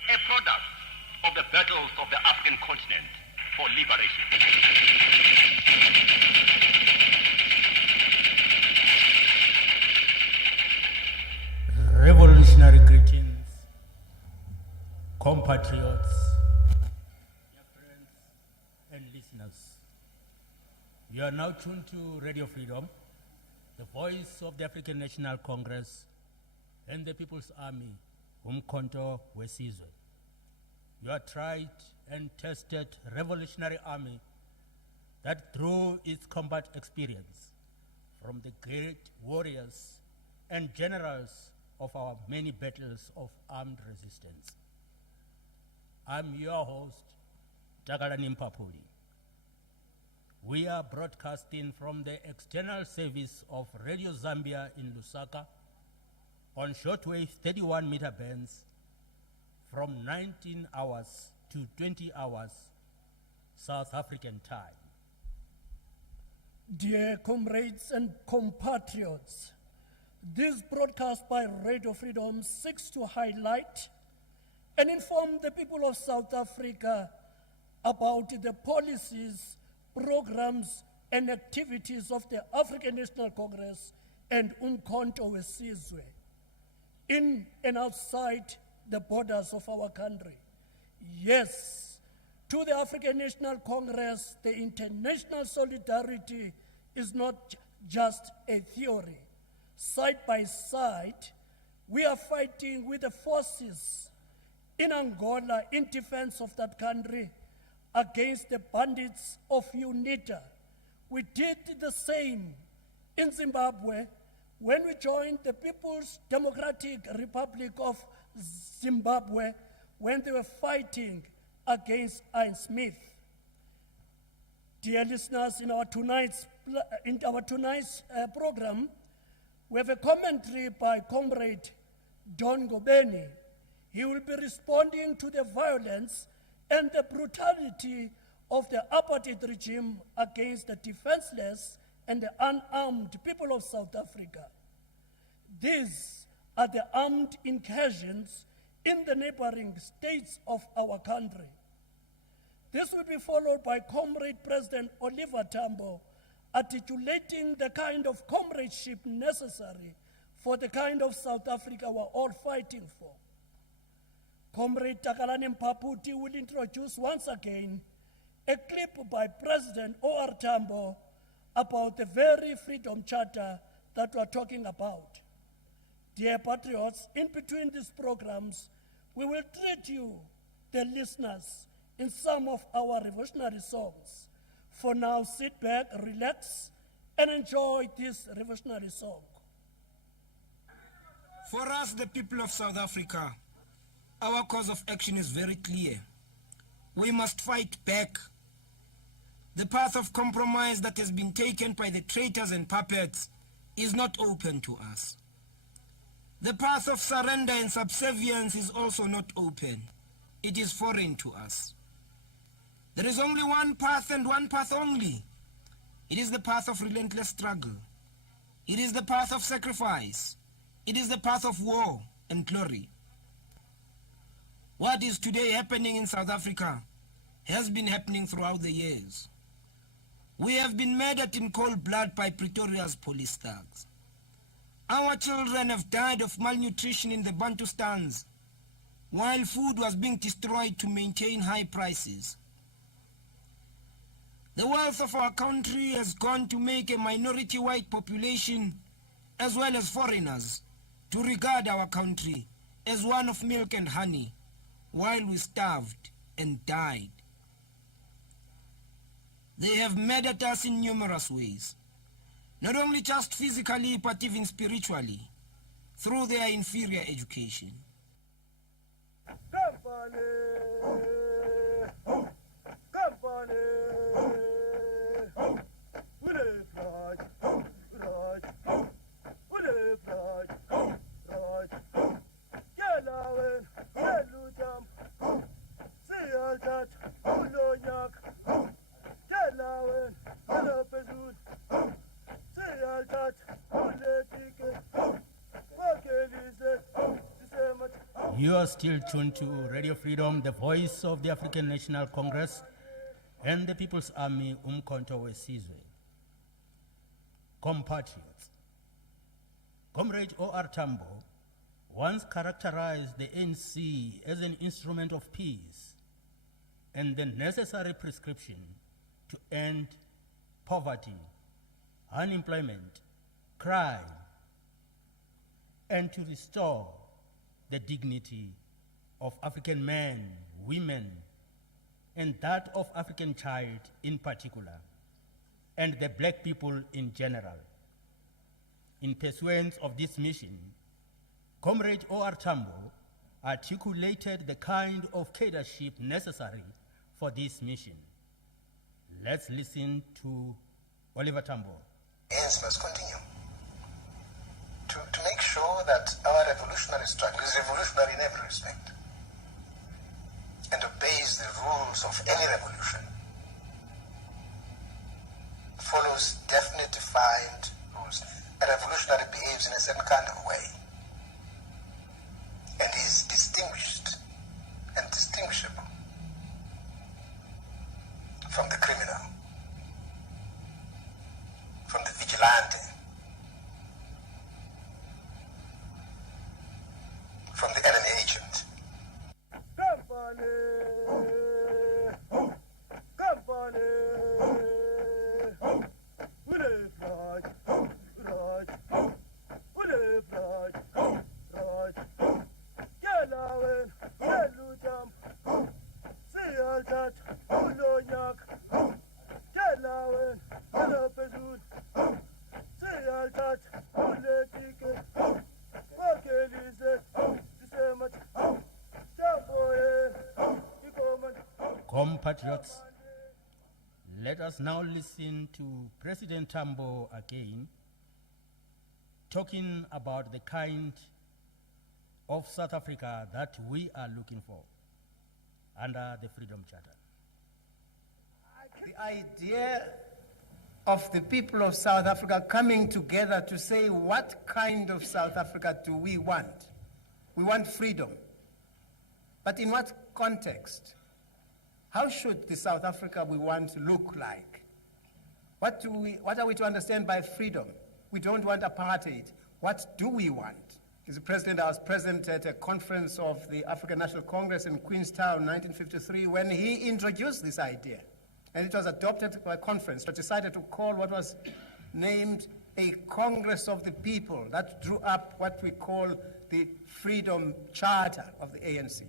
a product of the battles of the African continent for liberation. Revolutionary greetings, compatriots, dear friends and listeners. You are now tuned to Radio Freedom, the voice of the African National Congress and the People's Army, Umkhonto weSizwe. Your tried and tested revolutionary army that through its combat experience from the great warriors and generals of our many battles of armed resistance. I'm your host, Takalani Mpapuli. We are broadcasting from the external service of Radio Zambia in Lusaka on shortwave 31-meter bands from 19 hours to 20 hours South African time. Dear comrades and compatriots, this broadcast by Radio Freedom seeks to highlight and inform the people of South Africa about the policies, programs, and activities of the African National Congress and Umkhonto weSizwe in and outside the borders of our country. Yes, to the African National Congress, the international solidarity is not just a theory. Side by side, we are fighting with the forces in Angola in defense of that country against the bandits of UNITA. We did the same in Zimbabwe when we joined the People's Democratic Republic of Zimbabwe when they were fighting against Ian Smith. Dear listeners, in our tonight's program, we have a commentary by Comrade Don Gobeni. He will be responding to the violence and the brutality of the apartheid regime against the defenseless and the unarmed people of South Africa. These are the armed incursions in the neighboring states of our country. This will be followed by Comrade President Oliver Tambo articulating the kind of comradeship necessary for the kind of South Africa we're all fighting for. Comrade Takalani Mpapuli will introduce once again a clip by President O.R. Tambo about the very Freedom Charter that we're talking about. Dear patriots, in between these programs, we will treat you, the listeners, in some of our revolutionary songs. For now, sit back, relax, and enjoy this revolutionary song. For us, the people of South Africa, our course of action is very clear. We must fight back. The path of compromise that has been taken by the traitors and puppets is not open to us. The path of surrender and subservience is also not open. It is foreign to us. There is only one path and one path only. It is the path of relentless struggle. It is the path of sacrifice. It is the path of war and glory. What is today happening in South Africa has been happening throughout the years. We have been murdered in cold blood by Pretoria's police thugs. Our children have died of malnutrition in the Bantustans, while food was being destroyed to maintain high prices. The wealth of our country has gone to make a minority white population, as well as foreigners, to regard our country as one of milk and honey, while we starved and died. They have murdered us in numerous ways, not only just physically, but even spiritually, through their inferior education. You are still tuned to Radio Freedom, the voice of the African National Congress and the People's Army, Umkhonto weSizwe. Compatriots, Comrade O.R. Tambo once characterized the ANC as an instrument of peace and the necessary prescription to end poverty, unemployment, crime, and to restore the dignity of African men, women, and that of African child in particular, and the black people in general. In pursuance of this mission, Comrade O.R. Tambo articulated the kind of leadership necessary for this mission. Let's listen to Oliver Tambo. ANC must continue to make sure that our revolutionary struggle is revolutionary in every respect and obeys the rules of any revolution, follows definite defined rules. A revolutionary behaves in a certain kind of way and is distinguished and distinguishable from the criminal, from the vigilante, from the enemy agent. Compatriots, let us now listen to President Tambo again, talking about the kind of South Africa that we are looking for under the Freedom Charter. The idea of the people of South Africa coming together to say, what kind of South Africa do we want? We want freedom. But in what context? How should the South Africa we want look like? What are we to understand by freedom? We don't want apartheid. What do we want? Mr. President, I was present at a conference of the African National Congress in Queenstown, 1953, when he introduced this idea. And it was adopted by conference, but decided to call what was named a Congress of the People that drew up what we call the Freedom Charter of the ANC.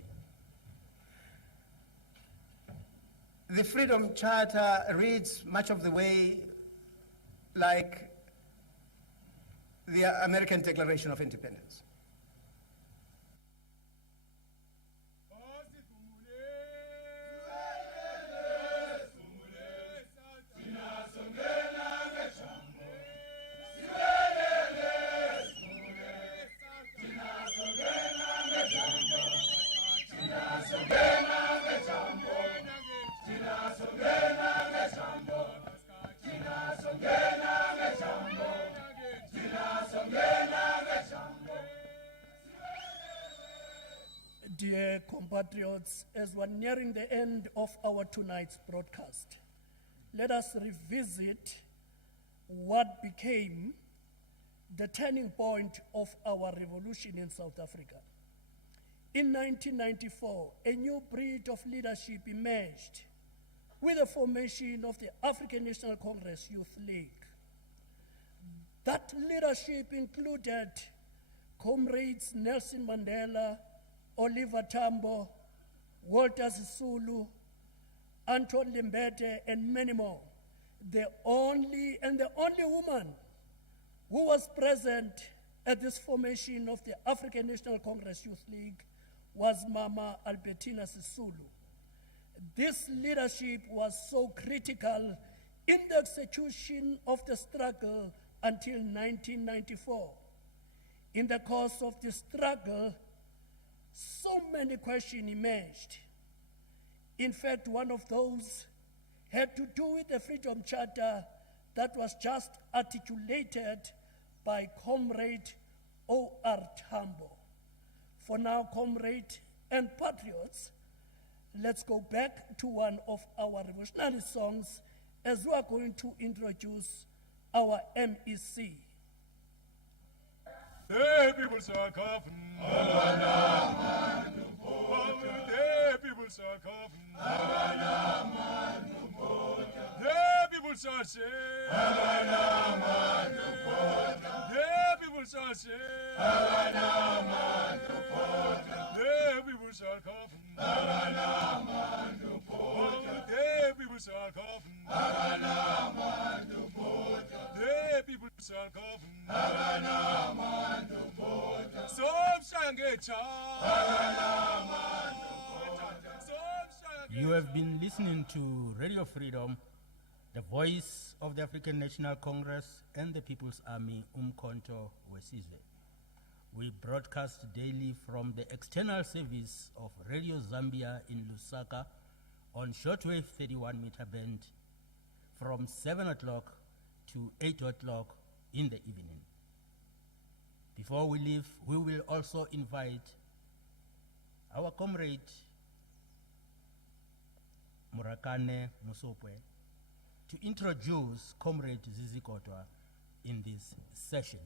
The Freedom Charter reads much of the way like the American Declaration of Independence. Dear compatriots, as we're nearing the end of our tonight's broadcast, let us revisit what became the turning point of our revolution in South Africa. In 1994, a new breed of leadership emerged with the formation of the African National Congress Youth League. That leadership included comrades Nelson Mandela, Oliver Tambo, Walter Sisulu, Anton Limbete, and many more. The only woman who was present at this formation of the African National Congress Youth League was Mama Albertina Sisulu. This leadership was so critical in the execution of the struggle until 1994. In the course of the struggle, so many questions emerged. In fact, one of those had to do with the Freedom Charter that was just articulated by Comrade O.R. Tambo. For now, comrade and patriots, let's go back to one of our revolutionary songs as we are going to introduce our MEC. The people are coughing. The people are coughing. The people are saying. The people are saying. The people are coughing. The people are coughing. The people are coughing. Stop You have been listening to Radio Freedom, the voice of the African National Congress and the People's Army, Umkhonto weSizwe. We broadcast daily from the external service of Radio Zambia in Lusaka on shortwave 31-meter band from 7 o'clock to 8 o'clock in the evening. Before we leave, we will also invite our comrade Murakane Musopwe to introduce Comrade Zizi Kodwa in this session.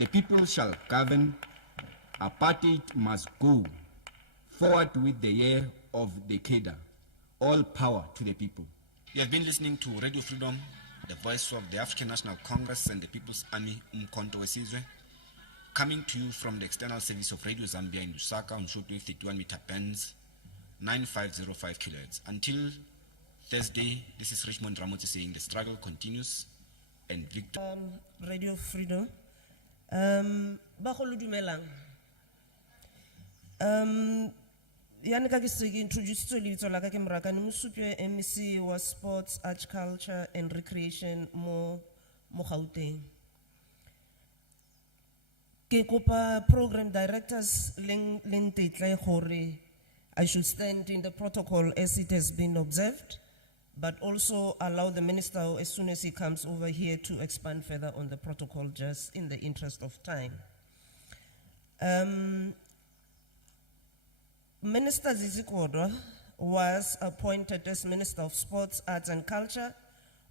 The people shall govern, apartheid must go, forward with the year of the Keda, all power to the people. You have been listening to Radio Freedom, the voice of the African National Congress and the People's Army, Umkhonto weSizwe, coming to you from the external service of Radio Zambia in Lusaka on shortwave 31-meter bands, 9505 kilohertz. Until Thursday, this is Richmond Ramoti saying the struggle continues and victory. Radio Freedom. Bagolo dumelang. Yana ka ke se ke introduce to le tsola ka ke Murakane Musopwe, MEC wa Sports, Arts, Culture and Recreation mo Gauteng. Ke kopa program directors leng tetla gore I should stand in the protocol as it has been observed, but also allow the minister as soon as he comes over here to expand further on the protocol just in the interest of time. Minister Zizi Kodwa was appointed as Minister of Sports, Arts and Culture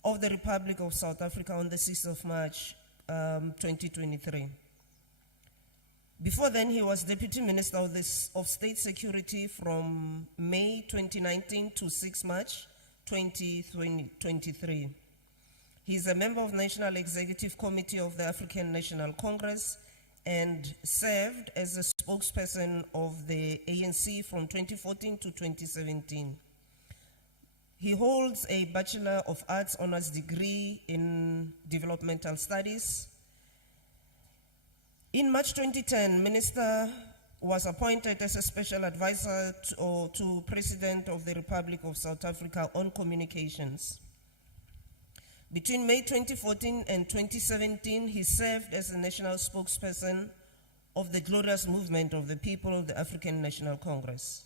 of the Republic of South Africa on the 6th of March 2023. Before then, he was Deputy Minister of State Security from May 2019 to 6 March 2023. He is a member of National Executive Committee of the African National Congress and served as a spokesperson of the ANC from 2014 to 2017. He holds a Bachelor of Arts honors degree in Developmental Studies. In March 2010, Minister was appointed as a special advisor to President of the Republic of South Africa on communications. Between May 2014 and 2017, he served as the national spokesperson of the Glorious Movement of the People of the African National Congress.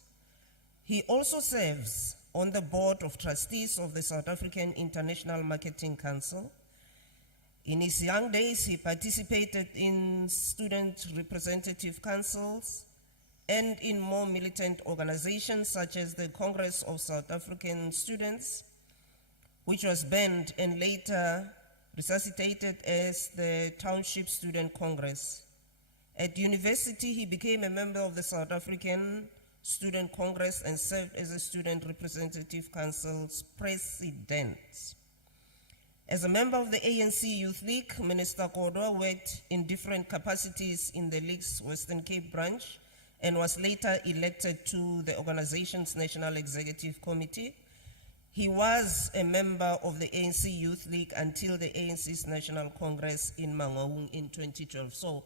He also serves on the board of trustees of the South African International Marketing Council. In his young days, he participated in student representative councils and in more militant organizations such as the Congress of South African Students, which was banned and later resuscitated as the Township Student Congress. At university, he became a member of the South African Student Congress and served as a Student Representative Council's president. As a member of the ANC Youth League, Minister Kodwa worked in different capacities in the League's Western Cape branch and was later elected to the organization's National Executive Committee. He was a member of the ANC Youth League until the ANC's National Congress in Mangaung in 2012. So,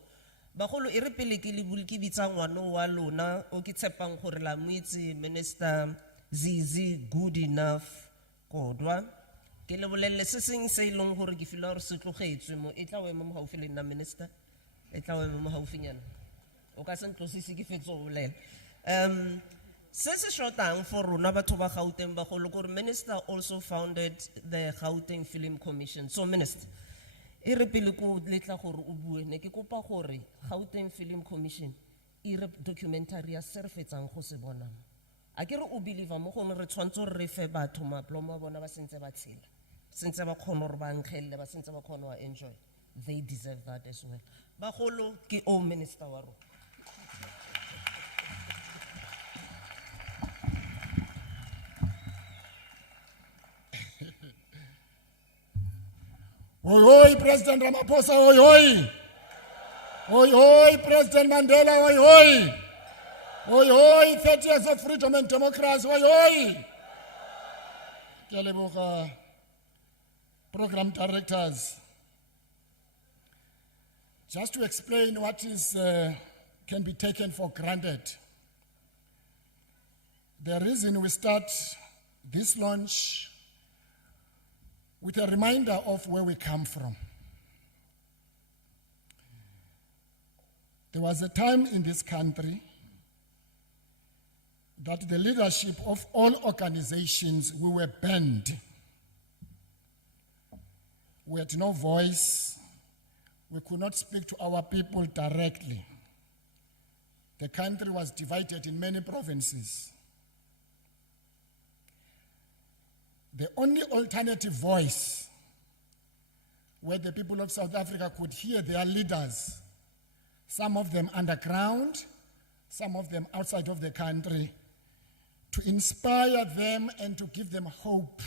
bagolo e re pele ke le bulki bitsa ngwana wa lona o ke tshepang gore la moitse Minister Zizi good enough Kodwa. Ke le bolelle se seng se ileng gore ke fila gore se tlogetswe mo e tla we mo gaufi le nna minister e tla we mo gaufinyana o ka se ntlosise ke fetso o bolela se se shotang for rona batho ba Gauteng ba go le gore minister also founded the Gauteng Film Commission. So minister e re pele ko letla gore o bue ne ke kopa gore Gauteng Film Commission e re documentary ya serfetsang go se bona a ke re o believe mo go re tshwantse re fe batho maplomo bona ba sentse ba tshela since ba khona re ba nkgelle ba sentse ba khona wa enjoy. They deserve that as well. Bagolo ke o minister wa rona. Oi, oi, President Ramaphosa, oi, oi. Oi, oi, President Mandela, oi, oi. Oi, oi, 30 years of freedom and democracy, oi, oi. Ke a leboga program directors Just to explain what can be taken for granted, the reason we start this launch with a reminder of where we come from. There was a time in this country that the leadership of all organizations, we were banned. We had no voice. We could not speak to our people directly. The country was divided in many provinces. The only alternative voice where the people of South Africa could hear their leaders, some of them underground, some of them outside of the country, to inspire them and to give them hope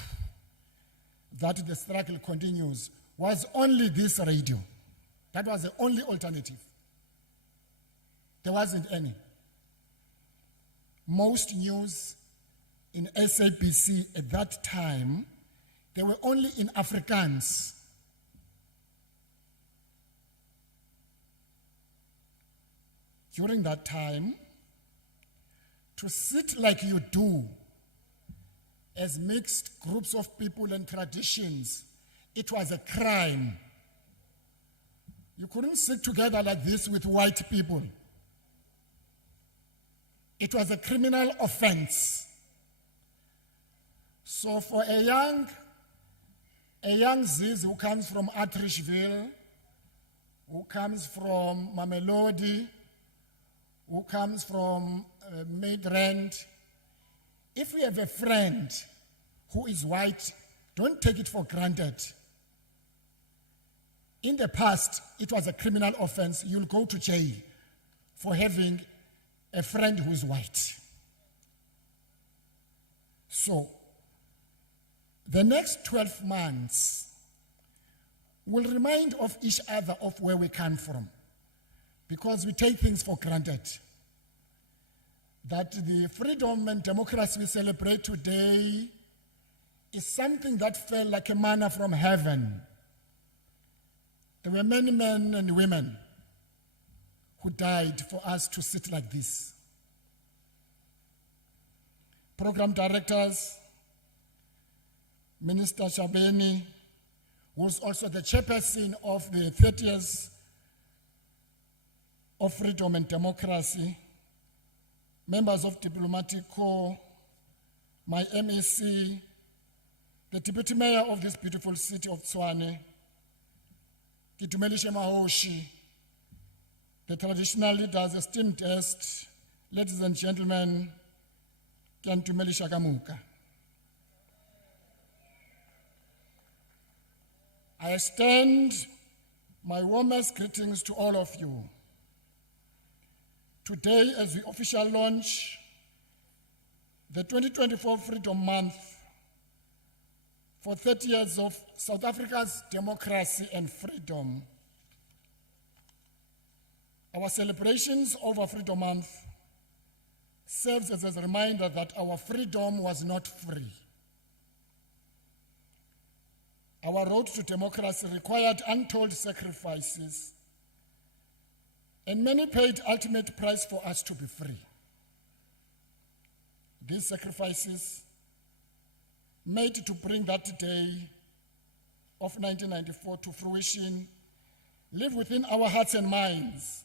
that the struggle continues, was only this radio. That was the only alternative. There wasn't any. Most news in SABC at that time, they were only in Afrikaans. During that time, to sit like you do as mixed groups of people and traditions, it was a crime. You couldn't sit together like this with white people. It was a criminal offense. So for a young Zizi who comes from Atteridgeville, who comes from Mamelodi, who comes from Midrand, if we have a friend who is white, don't take it for granted. In the past, it was a criminal offense. You'll go to jail for having a friend who is white. So, the next 12 months will remind of each other of where we come from, because we take things for granted. That the freedom and democracy we celebrate today is something that fell like a manna from heaven. There were many men and women who died for us to sit like this. Program directors, Minister Shabeni, who was also the chairperson of the 30 years of freedom and democracy, members of diplomatic corps, my MEC, the deputy mayor of this beautiful city of Tshwane, Kitumelishe Mahoshi, the traditional leaders, esteemed guests, ladies and gentlemen, Kyantumelisha Kamuka. I extend my warmest greetings to all of you. Today, as we officially launch the 2024 Freedom Month for 30 years of South Africa's democracy and freedom, our celebrations over Freedom Month serves as a reminder that our freedom was not free. Our road to democracy required untold sacrifices, and many paid ultimate price for us to be free. These sacrifices made to bring that day of 1994 to fruition live within our hearts and minds.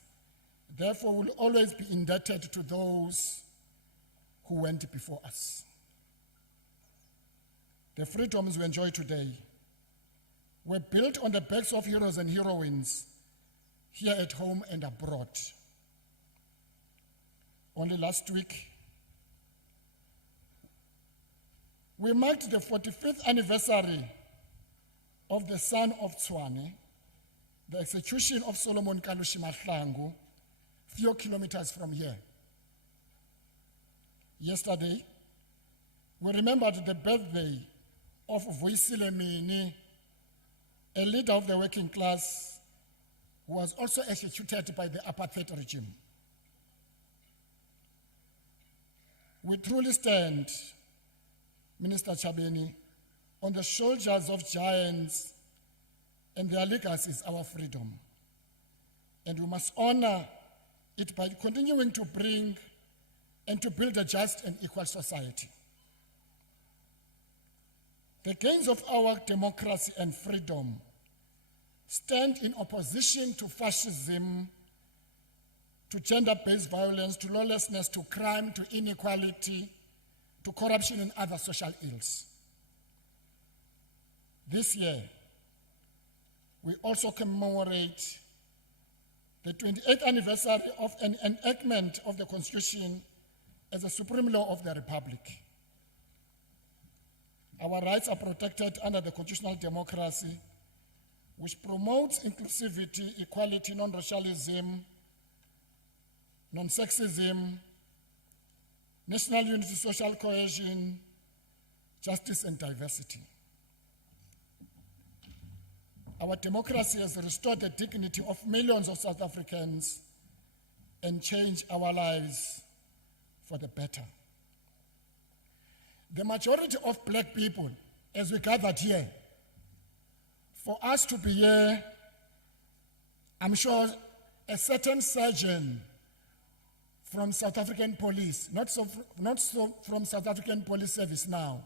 Therefore, we'll always be indebted to those who went before us. The freedoms we enjoy today were built on the backs of heroes and heroines here at home and abroad. Only last week, we marked the 45th anniversary of the son of Tshwane, the execution of Solomon Kalushi Mahlangu, few kilometers from here. Yesterday, we remembered the birthday of Vuyisile Mini, a leader of the working class who was also executed by the apartheid regime. We truly stand, Minister Chabeni, on the shoulders of giants, and their legacy is our freedom. and we must honor it by continuing to bring and to build a just and equal society. The gains of our democracy and freedom stand in opposition to fascism, to gender-based violence, to lawlessness, to crime, to inequality, to corruption and other social ills. This year, we also commemorate the 28th anniversary of an enactment of the Constitution as a supreme law of the Republic. Our rights are protected under the constitutional democracy, which promotes inclusivity, equality, non-racialism, non-sexism, national unity, social cohesion, justice, and diversity. Our democracy has restored the dignity of millions of South Africans and changed our lives for the better. The majority of black people, as we gathered here, for us to be here, I'm sure a certain surgeon from South African police, not so from South African police service now,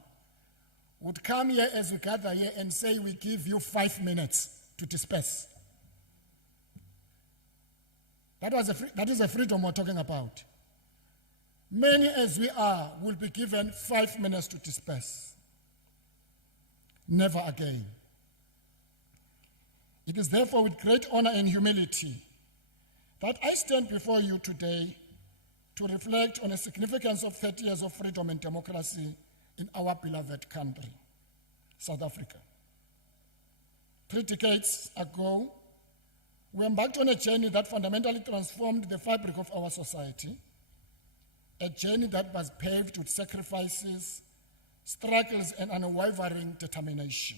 would come here as we gather here and say, we give you 5 minutes to disperse. That is a freedom we're talking about. Many as we are will be given 5 minutes to disperse. Never again. It is therefore with great honor and humility that I stand before you today to reflect on the significance of 30 years of freedom and democracy in our beloved country, South Africa. 3 decades ago, we embarked on a journey that fundamentally transformed the fabric of our society, a journey that was paved with sacrifices, struggles, and unwavering determination.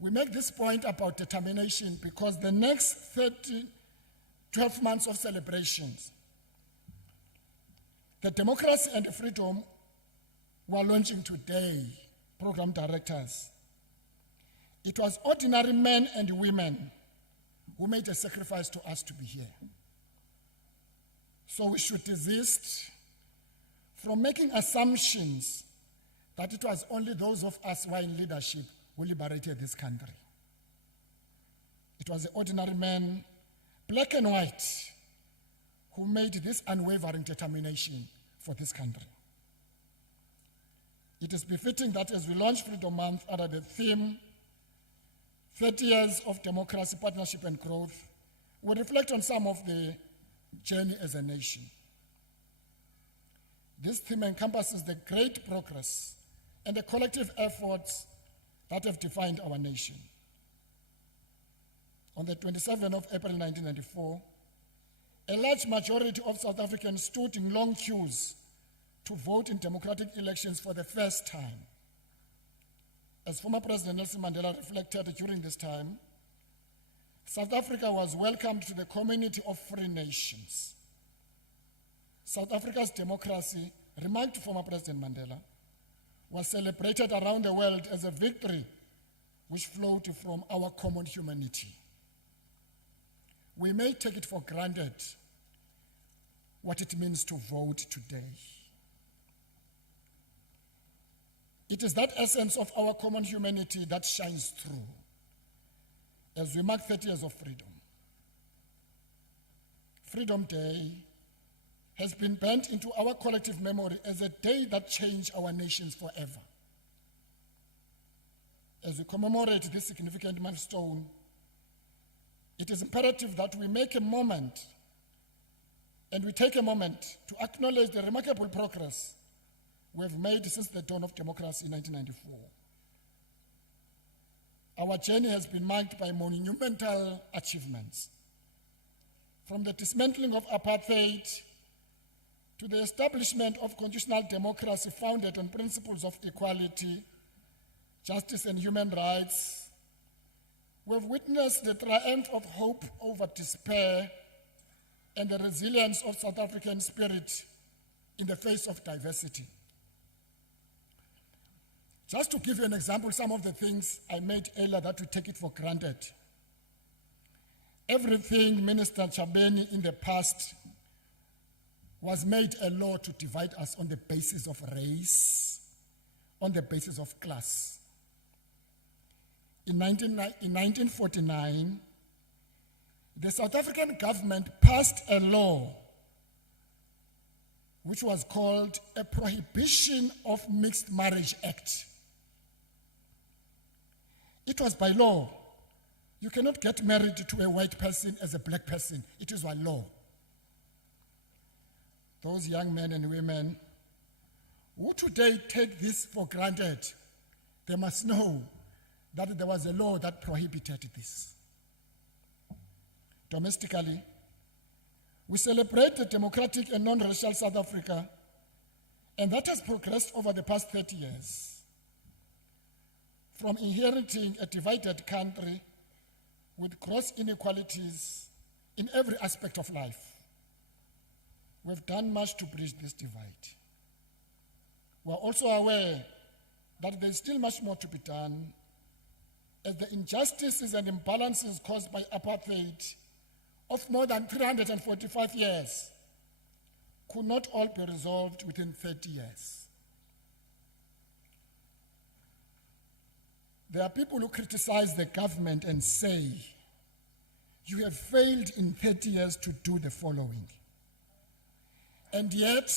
We make this point about determination because the next 12 months of celebrations, the democracy and the freedom we're launching today, program directors, it was ordinary men and women who made a sacrifice to us to be here. So we should desist from making assumptions that it was only those of us who are in leadership who liberated this country. It was the ordinary men, black and white, who made this unwavering determination for this country. It is befitting that as we launch Freedom Month under the theme 30 years of democracy, partnership, and growth, we reflect on some of the journey as a nation. This theme encompasses the great progress and the collective efforts that have defined our nation. On the 27th of April 1994, a large majority of South Africans stood in long queues to vote in democratic elections for the first time. As former President Nelson Mandela reflected during this time, South Africa was welcomed to the community of free nations. South Africa's democracy, remarked former President Mandela, was celebrated around the world as a victory which flowed from our common humanity. We may take it for granted what it means to vote today. It is that essence of our common humanity that shines through as we mark 30 years of freedom. Freedom Day has been burnt into our collective memory as a day that changed our nations forever. As we commemorate this significant milestone, it is imperative that we make a moment and we take a moment to acknowledge the remarkable progress we have made since the dawn of democracy in 1994. Our journey has been marked by monumental achievements, from the dismantling of apartheid to the establishment of constitutional democracy founded on principles of equality, justice, and human rights. We have witnessed the triumph of hope over despair and the resilience of South African spirit in the face of diversity. Just to give you an example, some of the things I made earlier that we take it for granted. Everything, Minister Chabeni, in the past was made a law to divide us on the basis of race, on the basis of class. In 1949, the South African government passed a law which was called a Prohibition of Mixed Marriage Act. It was by law. You cannot get married to a white person as a black person. It is by law. Those young men and women who today take this for granted, they must know that there was a law that prohibited this. Domestically, we celebrate the democratic and non-racial South Africa, and that has progressed over the past 30 years. From inheriting a divided country with gross inequalities in every aspect of life, we've done much to bridge this divide. We're also aware that there's still much more to be done, as the injustices and imbalances caused by apartheid of more than 345 years could not all be resolved within 30 years. There are people who criticize the government and say, you have failed in 30 years to do the following. And yet,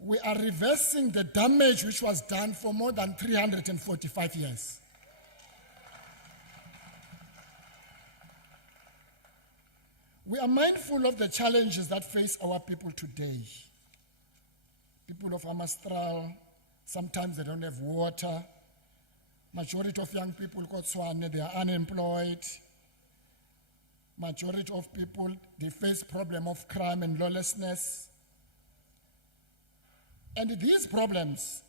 we are reversing the damage which was done for more than 345 years. We are mindful of the challenges that face our people today. People of Amastral, sometimes they don't have water. Majority of young people, they are unemployed. Majority of people, they face problem of crime and lawlessness. And these problems,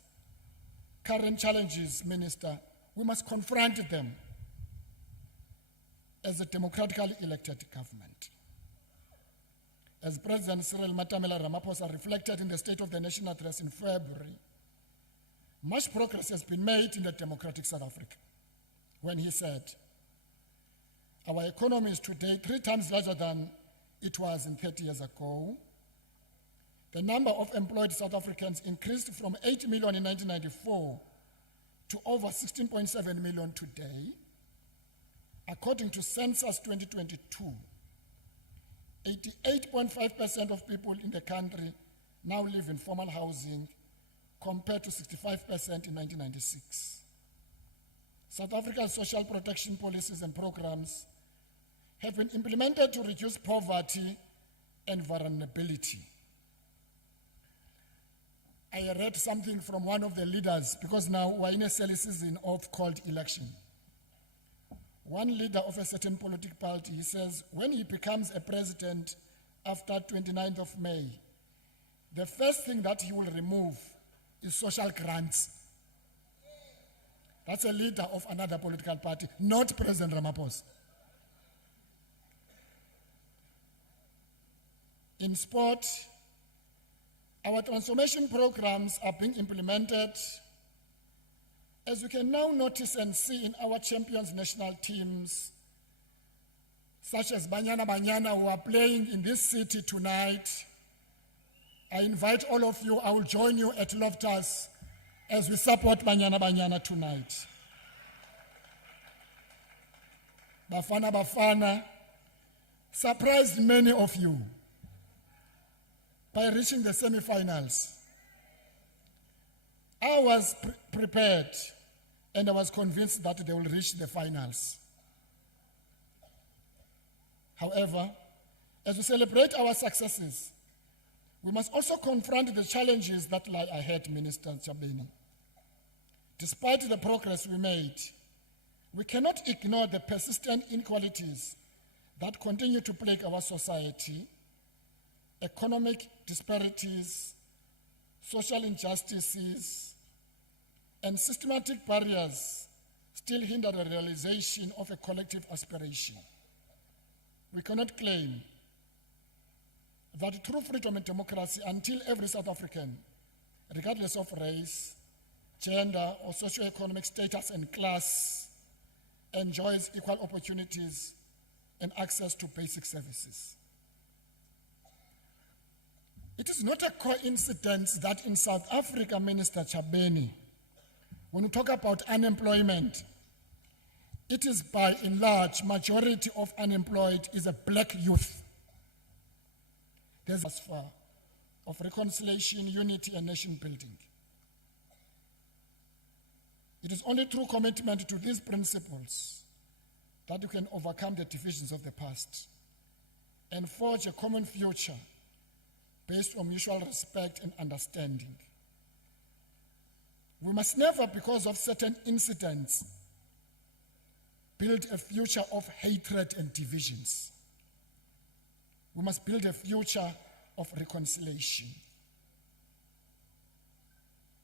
current challenges, Minister, we must confront them as a democratically elected government. As President Cyril Matamela Ramaphosa reflected in the State of the Nation address in February, much progress has been made in the democratic South Africa when he said, our economy is today 3 times larger than it was in 30 years ago. The number of employed South Africans increased from 8 million in 1994 to over 16.7 million today. According to Census 2022, 88.5% of people in the country now live in formal housing compared to 65% in 1996. South Africa's social protection policies and programs have been implemented to reduce poverty and vulnerability. I read something from one of the leaders, because now we're in a silly season of called election. One leader of a certain political party, he says, when he becomes a president after 29th of May, the first thing that he will remove is social grants. That's a leader of another political party, not President Ramaphosa. In sport, our transformation programs are being implemented, as you can now notice and see in our champions national teams, such as Banyana Banyana, who are playing in this city tonight. I invite all of you, I will join you at Loftus as we support Banyana Banyana tonight. Bafana Bafana surprised many of you by reaching the semi-finals. I was prepared and I was convinced that they will reach the finals. However, as we celebrate our successes, we must also confront the challenges that lie ahead, Minister Chabeni. Despite the progress we made, we cannot ignore the persistent inequalities that continue to plague our society. Economic disparities, social injustices, and systematic barriers still hinder the realization of a collective aspiration. We cannot claim that true freedom and democracy until every South African, regardless of race, gender, or socioeconomic status and class, enjoys equal opportunities and access to basic services. It is not a coincidence that in South Africa, Minister Chabeni, when we talk about unemployment, it is by and large, majority of unemployed is a black youth. There's a sphere of reconciliation, unity, and nation building. It is only through commitment to these principles that you can overcome the divisions of the past and forge a common future based on mutual respect and understanding. We must never, because of certain incidents, build a future of hatred and divisions. We must build a future of reconciliation.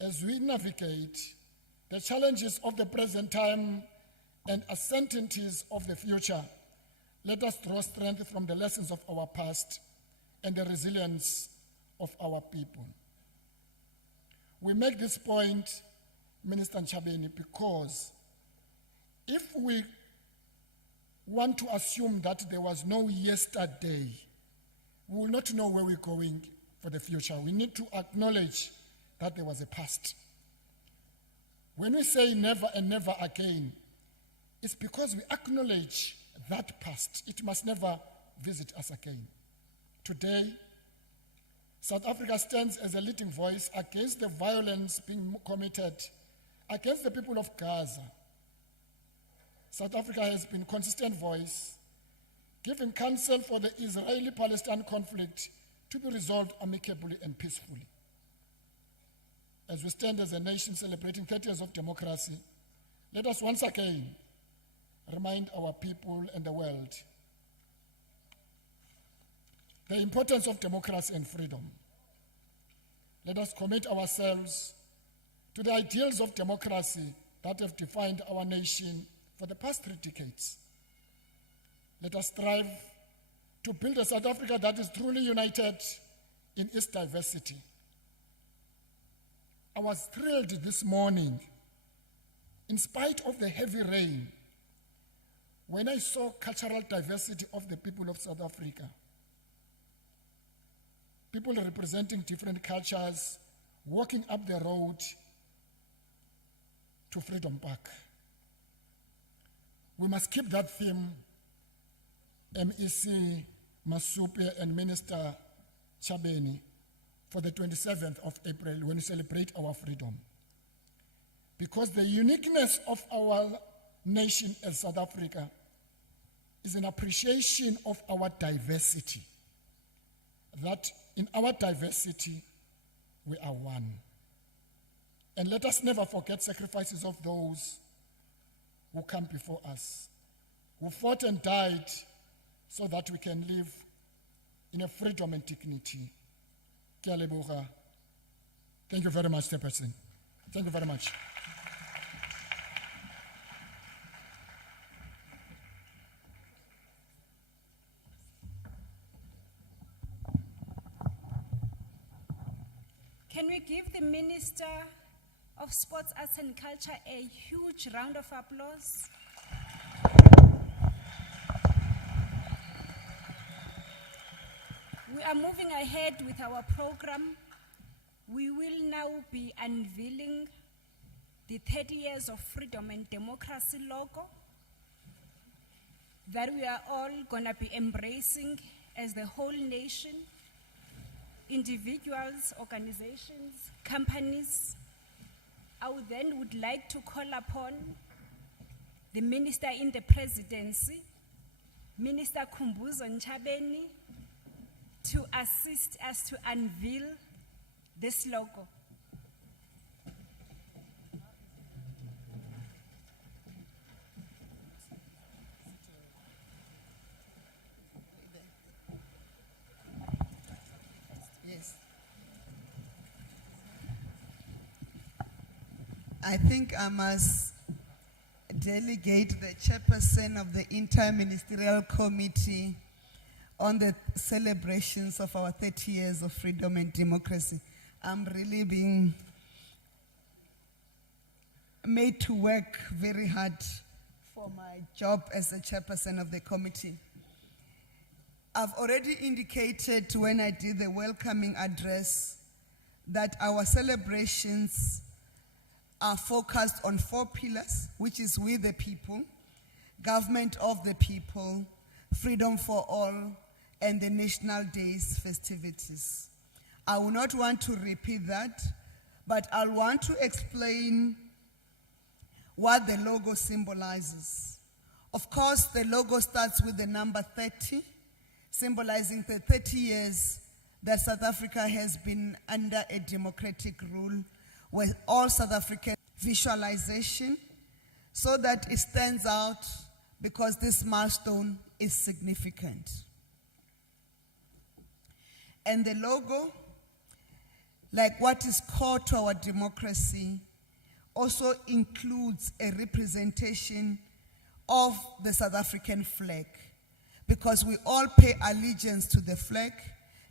As we navigate the challenges of the present time and uncertainties of the future, let us draw strength from the lessons of our past and the resilience of our people. We make this point, Minister Chabeni, because if we want to assume that there was no yesterday, we will not know where we're going for the future. We need to acknowledge that there was a past. When we say never and never again, it's because we acknowledge that past. It must never visit us again. Today, South Africa stands as a leading voice against the violence being committed against the people of Gaza. South Africa has been a consistent voice, giving counsel for the Israeli-Palestine conflict to be resolved amicably and peacefully. As we stand as a nation celebrating 30 years of democracy, let us once again remind our people and the world the importance of democracy and freedom. Let us commit ourselves to the ideals of democracy that have defined our nation for the past 3 decades. Let us strive to build a South Africa that is truly united in its diversity. I was thrilled this morning, in spite of the heavy rain, when I saw cultural diversity of the people of South Africa. People representing different cultures walking up the road to Freedom Park. We must keep that theme, MEC Masupe and Minister Chabeni, for the 27th of April when we celebrate our freedom. Because the uniqueness of our nation as South Africa is an appreciation of our diversity. That in our diversity, we are one. And let us never forget sacrifices of those who come before us, who fought and died so that we can live in a freedom and dignity. Ke a leboga. Thank you very much, Chairperson. Thank you very much. Can we give the Minister of Sports, Arts and Culture a huge round of applause? We are moving ahead with our program. We will now be unveiling the 30 years of freedom and democracy logo that we are all gonna be embracing as the whole nation. Individuals, organizations, companies. I would like to call upon the Minister in the Presidency, Minister Khumbuzo Nchabeni, to assist us to unveil this logo. I think I must delegate the chairperson of the Interministerial Committee on the celebrations of our 30 years of freedom and democracy. I'm really being made to work very hard for my job as the chairperson of the committee. I've already indicated when I did the welcoming address that our celebrations are focused on 4 pillars, which is we the people, government of the people, freedom for all, and the National Days festivities. I will not want to repeat that, but I'll want to explain what the logo symbolizes. Of course, the logo starts with the number 30, symbolizing the 30 years that South Africa has been under a democratic rule with all South African visualization, so that it stands out because this milestone is significant. And the logo, like what is core to our democracy, also includes a representation of the South African flag, because we all pay allegiance to the flag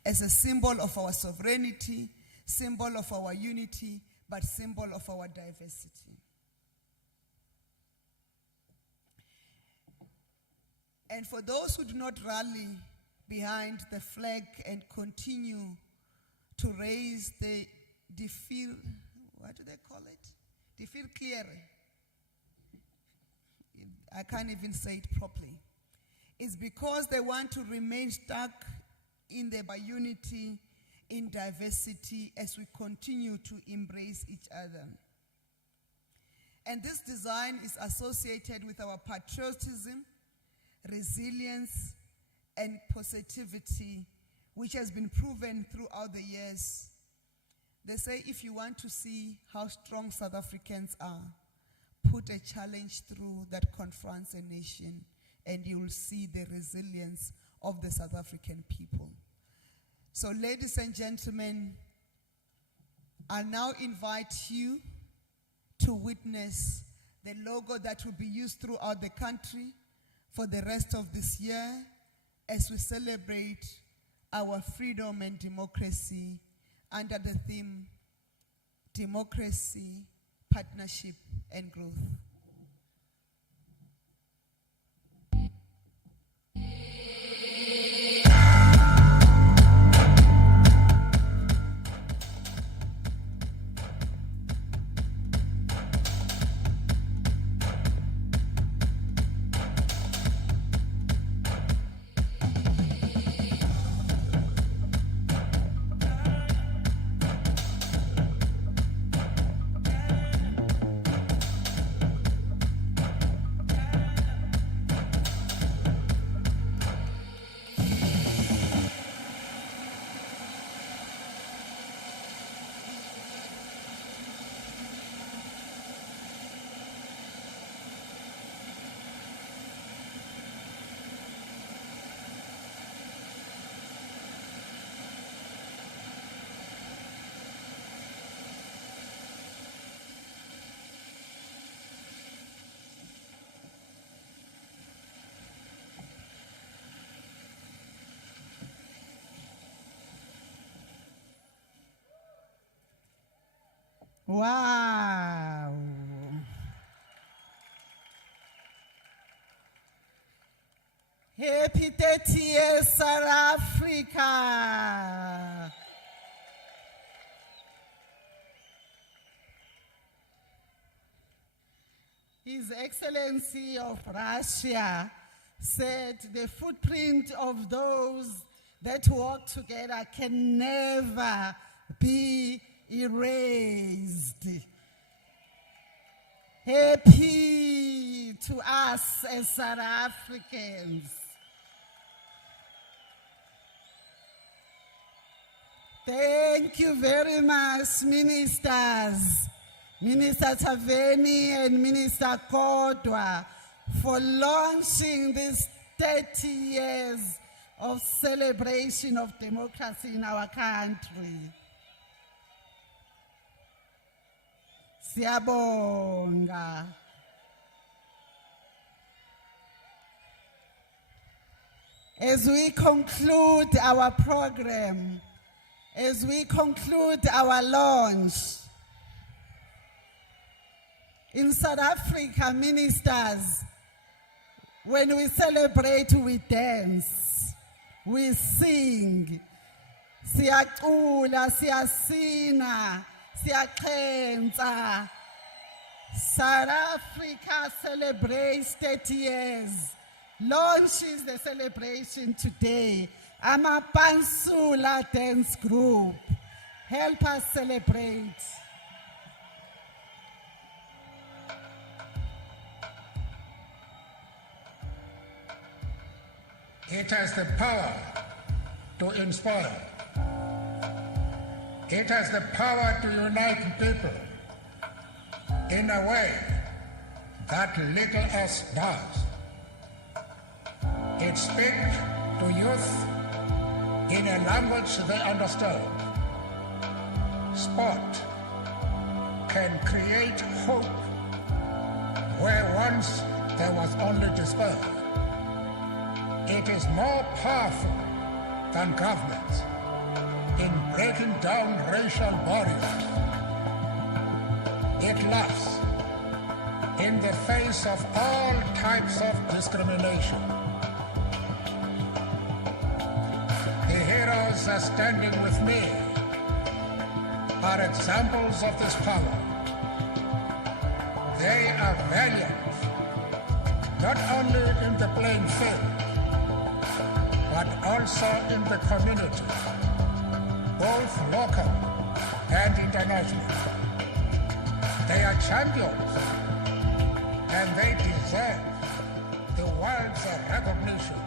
as a symbol of our sovereignty, symbol of our unity, but symbol of our diversity. And for those who do not rally behind the flag and continue to raise the defil, what do they call it? Defilcliere. I can't even say it properly. It's because they want to remain stuck in their unity, in diversity, as we continue to embrace each other. And this design is associated with our patriotism, resilience, and positivity, which has been proven throughout the years. They say if you want to see how strong South Africans are, put a challenge through that confronts a nation, and you will see the resilience of the South African people. So, ladies and gentlemen, I'll now invite you to witness the logo that will be used throughout the country for the rest of this year as we celebrate our freedom and democracy under the theme Democracy, Partnership, and Growth. Wow. Happy 30 years, South Africa. His Excellency of Russia said the footprint of those that walk together can never be erased. Happy to us as South Africans. Thank you very much, ministers, Minister Taveni and Minister Kodwa, for launching this 30 years of celebration of democracy in our country. Siyabonga. As we conclude our program, as we conclude our launch, in South Africa, ministers, when we celebrate, we dance. we sing. Siyacula, siyasina, siyachenza. South Africa celebrates 30 years. Launches the celebration today. Amapansula Dance Group. Help us celebrate. It has the power to inspire. It has the power to unite people in a way that little else does. It speaks to youth in a language they understand. Sport can create hope where once there was only despair. It is more powerful than governments in breaking down racial barriers. It laughs in the face of all types of discrimination. The heroes are standing with me are examples of this power. They are valiant, not only in the playing field, but also in the community, both local and international. They are champions, and they deserve the world's recognition.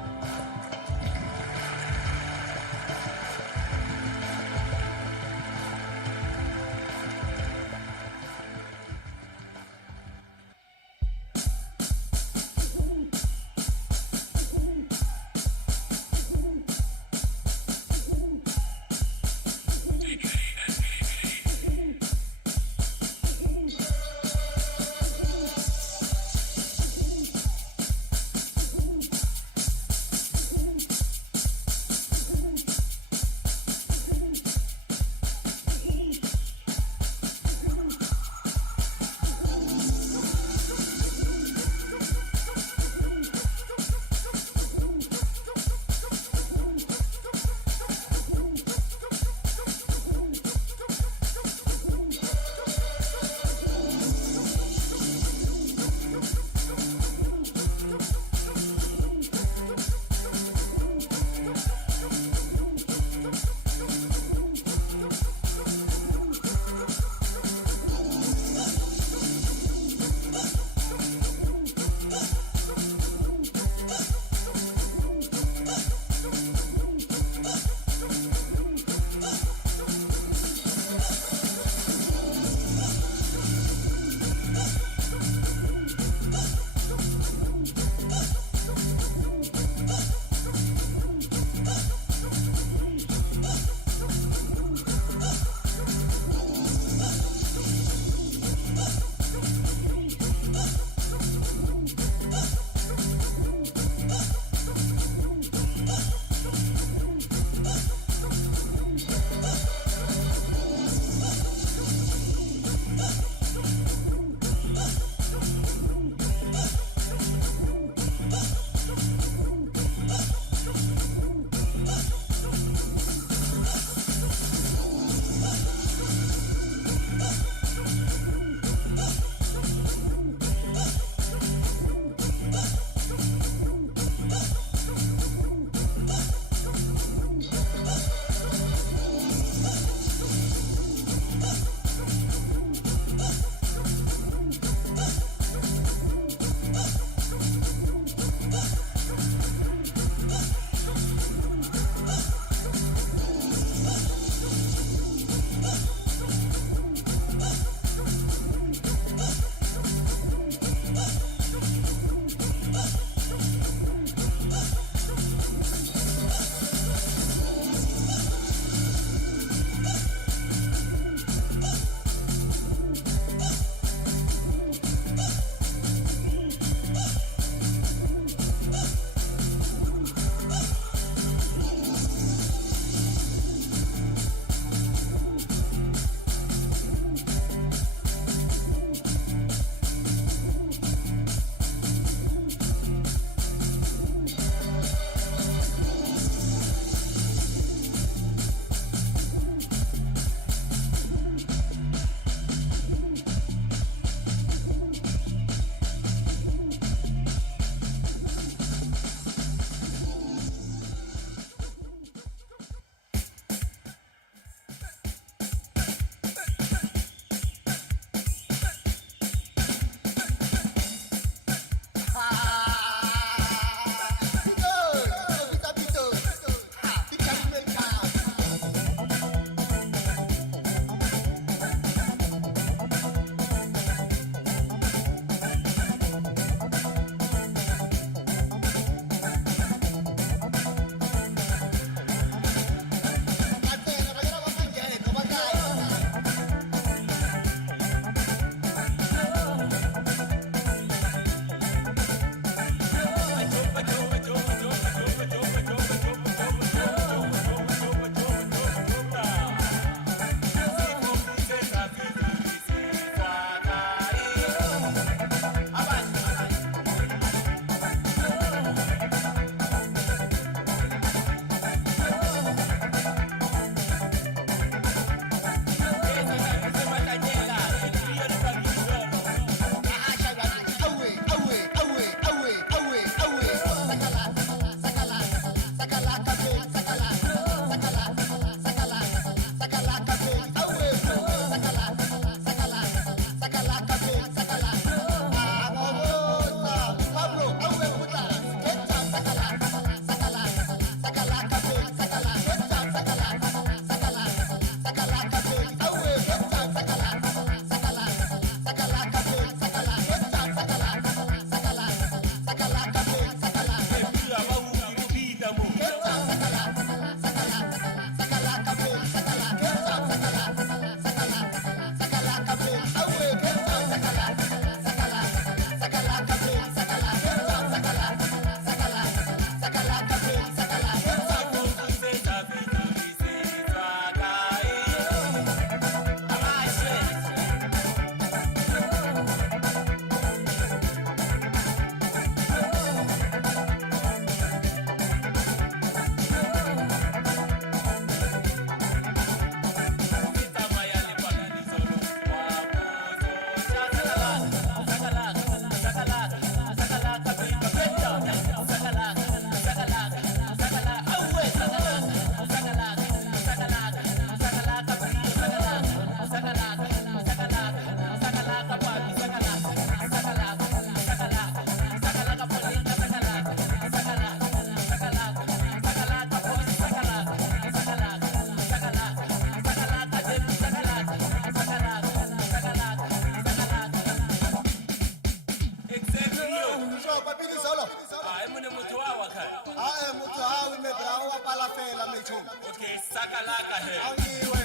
Hae motho ha o ime brao wa pala fela mechong. Okay, sakalaka he. Awiwe.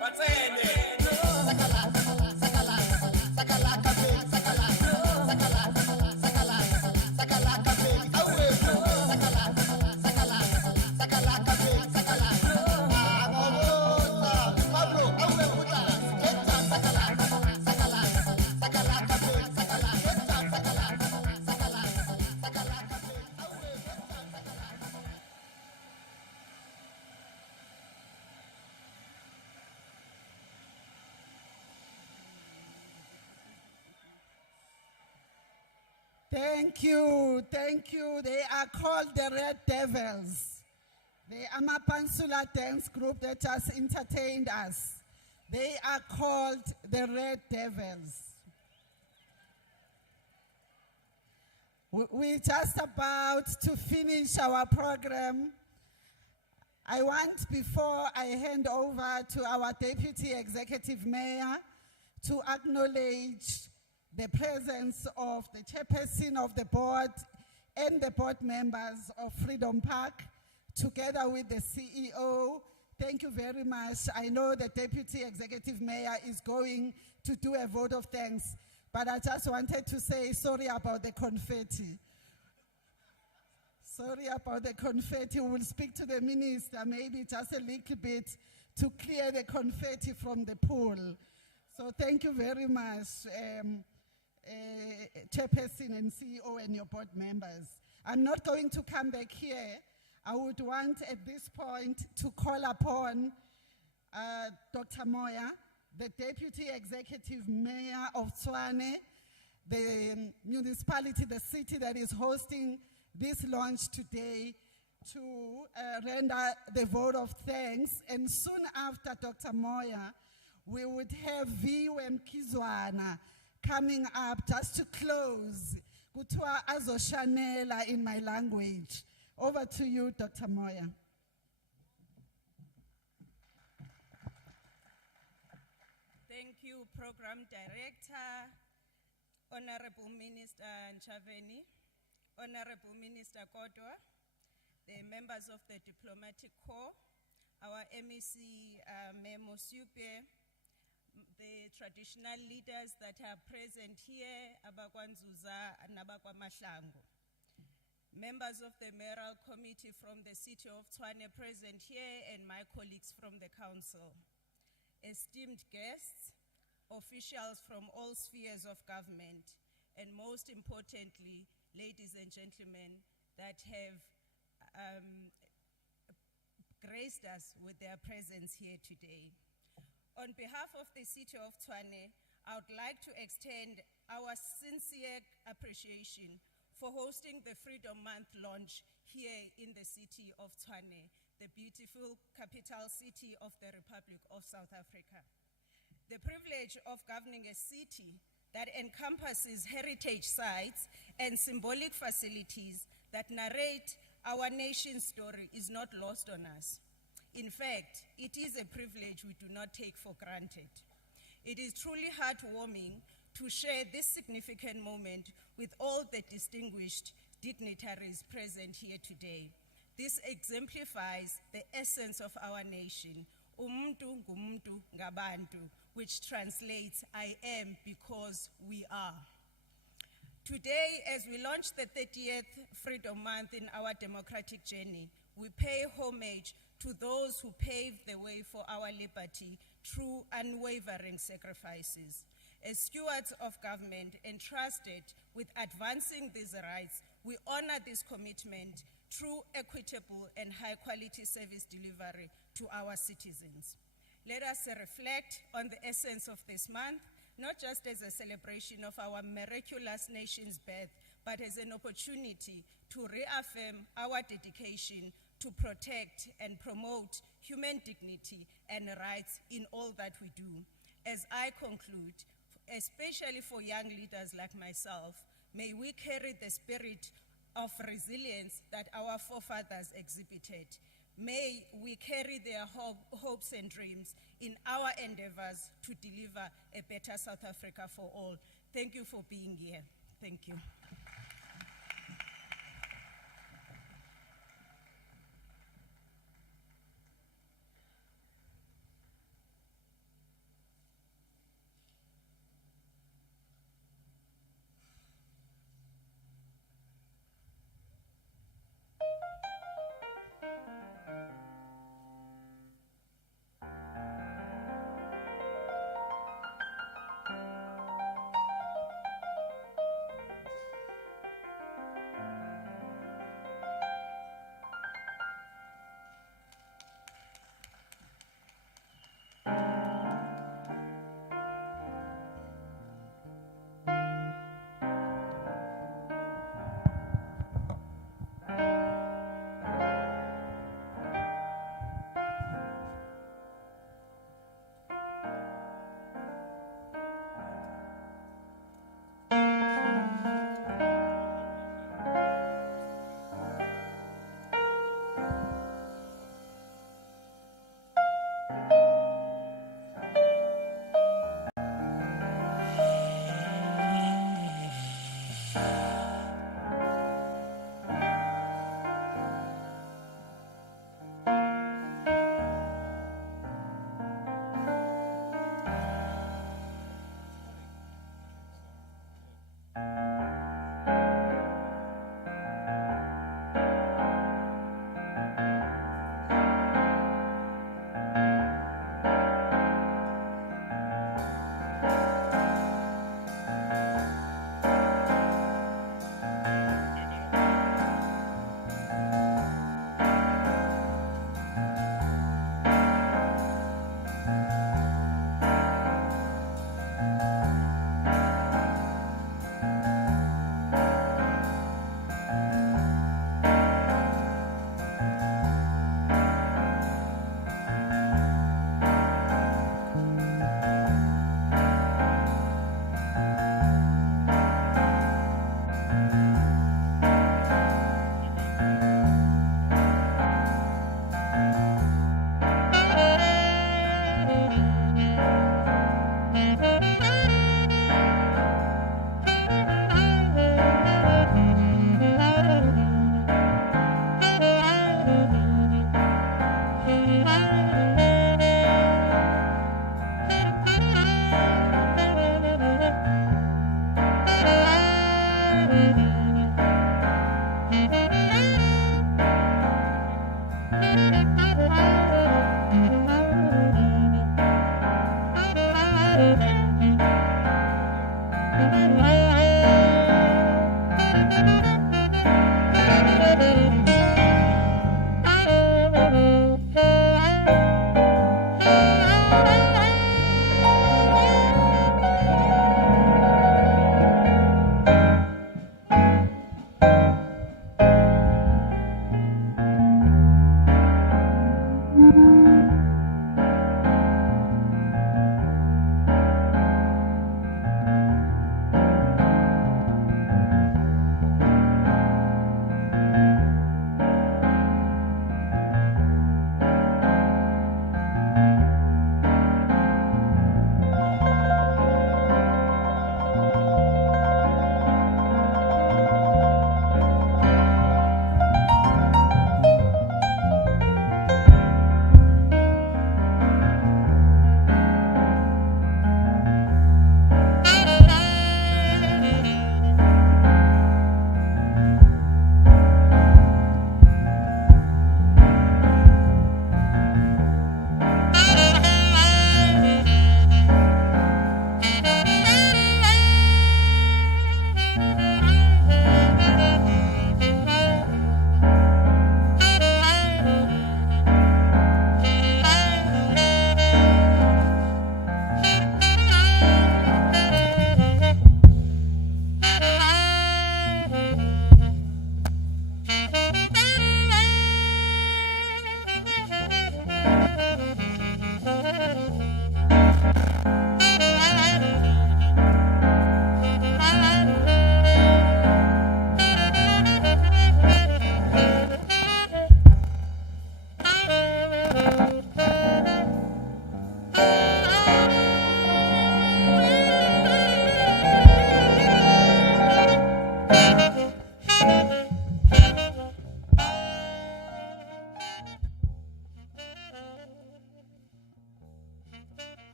Batsene. Sakalaka baby, sakalaka. Sakalaka baby, awe. Sakalaka baby, sakalaka. Mabota, Pablo, awe muta. Keta sakalaka baby, sakalaka. Thank you. They are called the Red Devils. The Amapansula dance group that has entertained us. They are called the Red Devils. We're just about to finish our program. I want, before I hand over to our Deputy Executive Mayor, to acknowledge the presence of the chairperson of the board and the board members of Freedom Park, together with the CEO. Thank you very much. I know the Deputy Executive Mayor is going to do a vote of thanks, but I just wanted to say sorry about the confetti. Sorry about the confetti. We'll speak to the minister, maybe just a little bit, to clear the confetti from the pool. So thank you very much, Chairperson and CEO and your board members. I'm not going to come back here. I would want at this point to call upon Dr. Moya, the Deputy Executive Mayor of Tshwane, the municipality, the city that is hosting this launch today, to render the vote of thanks. And soon after Dr. Moya, we would have Viwe Mkizwana coming up just to close. Kuthiwa azoshanela in my language. Over to you, Dr. Moya. Thank you, Program Director, Honorable Minister Nchaveni, Honorable Minister Kodwa, the members of the Diplomatic Corps, our MEC, Memo Supe, the traditional leaders that are present here, Abakwanzuza and Abakwamahlangu. Members of the Mayoral Committee from the city of Tshwane present here, and my colleagues from the council. Esteemed guests, officials from all spheres of government, and most importantly, ladies and gentlemen that have graced us with their presence here today. On behalf of the city of Tshwane, I would like to extend our sincere appreciation for hosting the Freedom Month launch here in the city of Tshwane, the beautiful capital city of the Republic of South Africa. The privilege of governing a city that encompasses heritage sites and symbolic facilities that narrate our nation's story is not lost on us. In fact, it is a privilege we do not take for granted. It is truly heartwarming to share this significant moment with all the distinguished dignitaries present here today. This exemplifies the essence of our nation, umuntu ngumuntu ngabantu, which translates, I am because we are. Today, as we launch the 30th Freedom Month in our democratic journey, we pay homage to those who paved the way for our liberty through unwavering sacrifices. As stewards of government entrusted with advancing these rights, we honor this commitment through equitable and high-quality service delivery to our citizens. Let us reflect on the essence of this month, not just as a celebration of our miraculous nation's birth, but as an opportunity to reaffirm our dedication to protect and promote human dignity and rights in all that we do. As I conclude, especially for young leaders like myself, may we carry the spirit of resilience that our forefathers exhibited. May we carry their hopes and dreams in our endeavors to deliver a better South Africa for all. Thank you for being here. Thank you.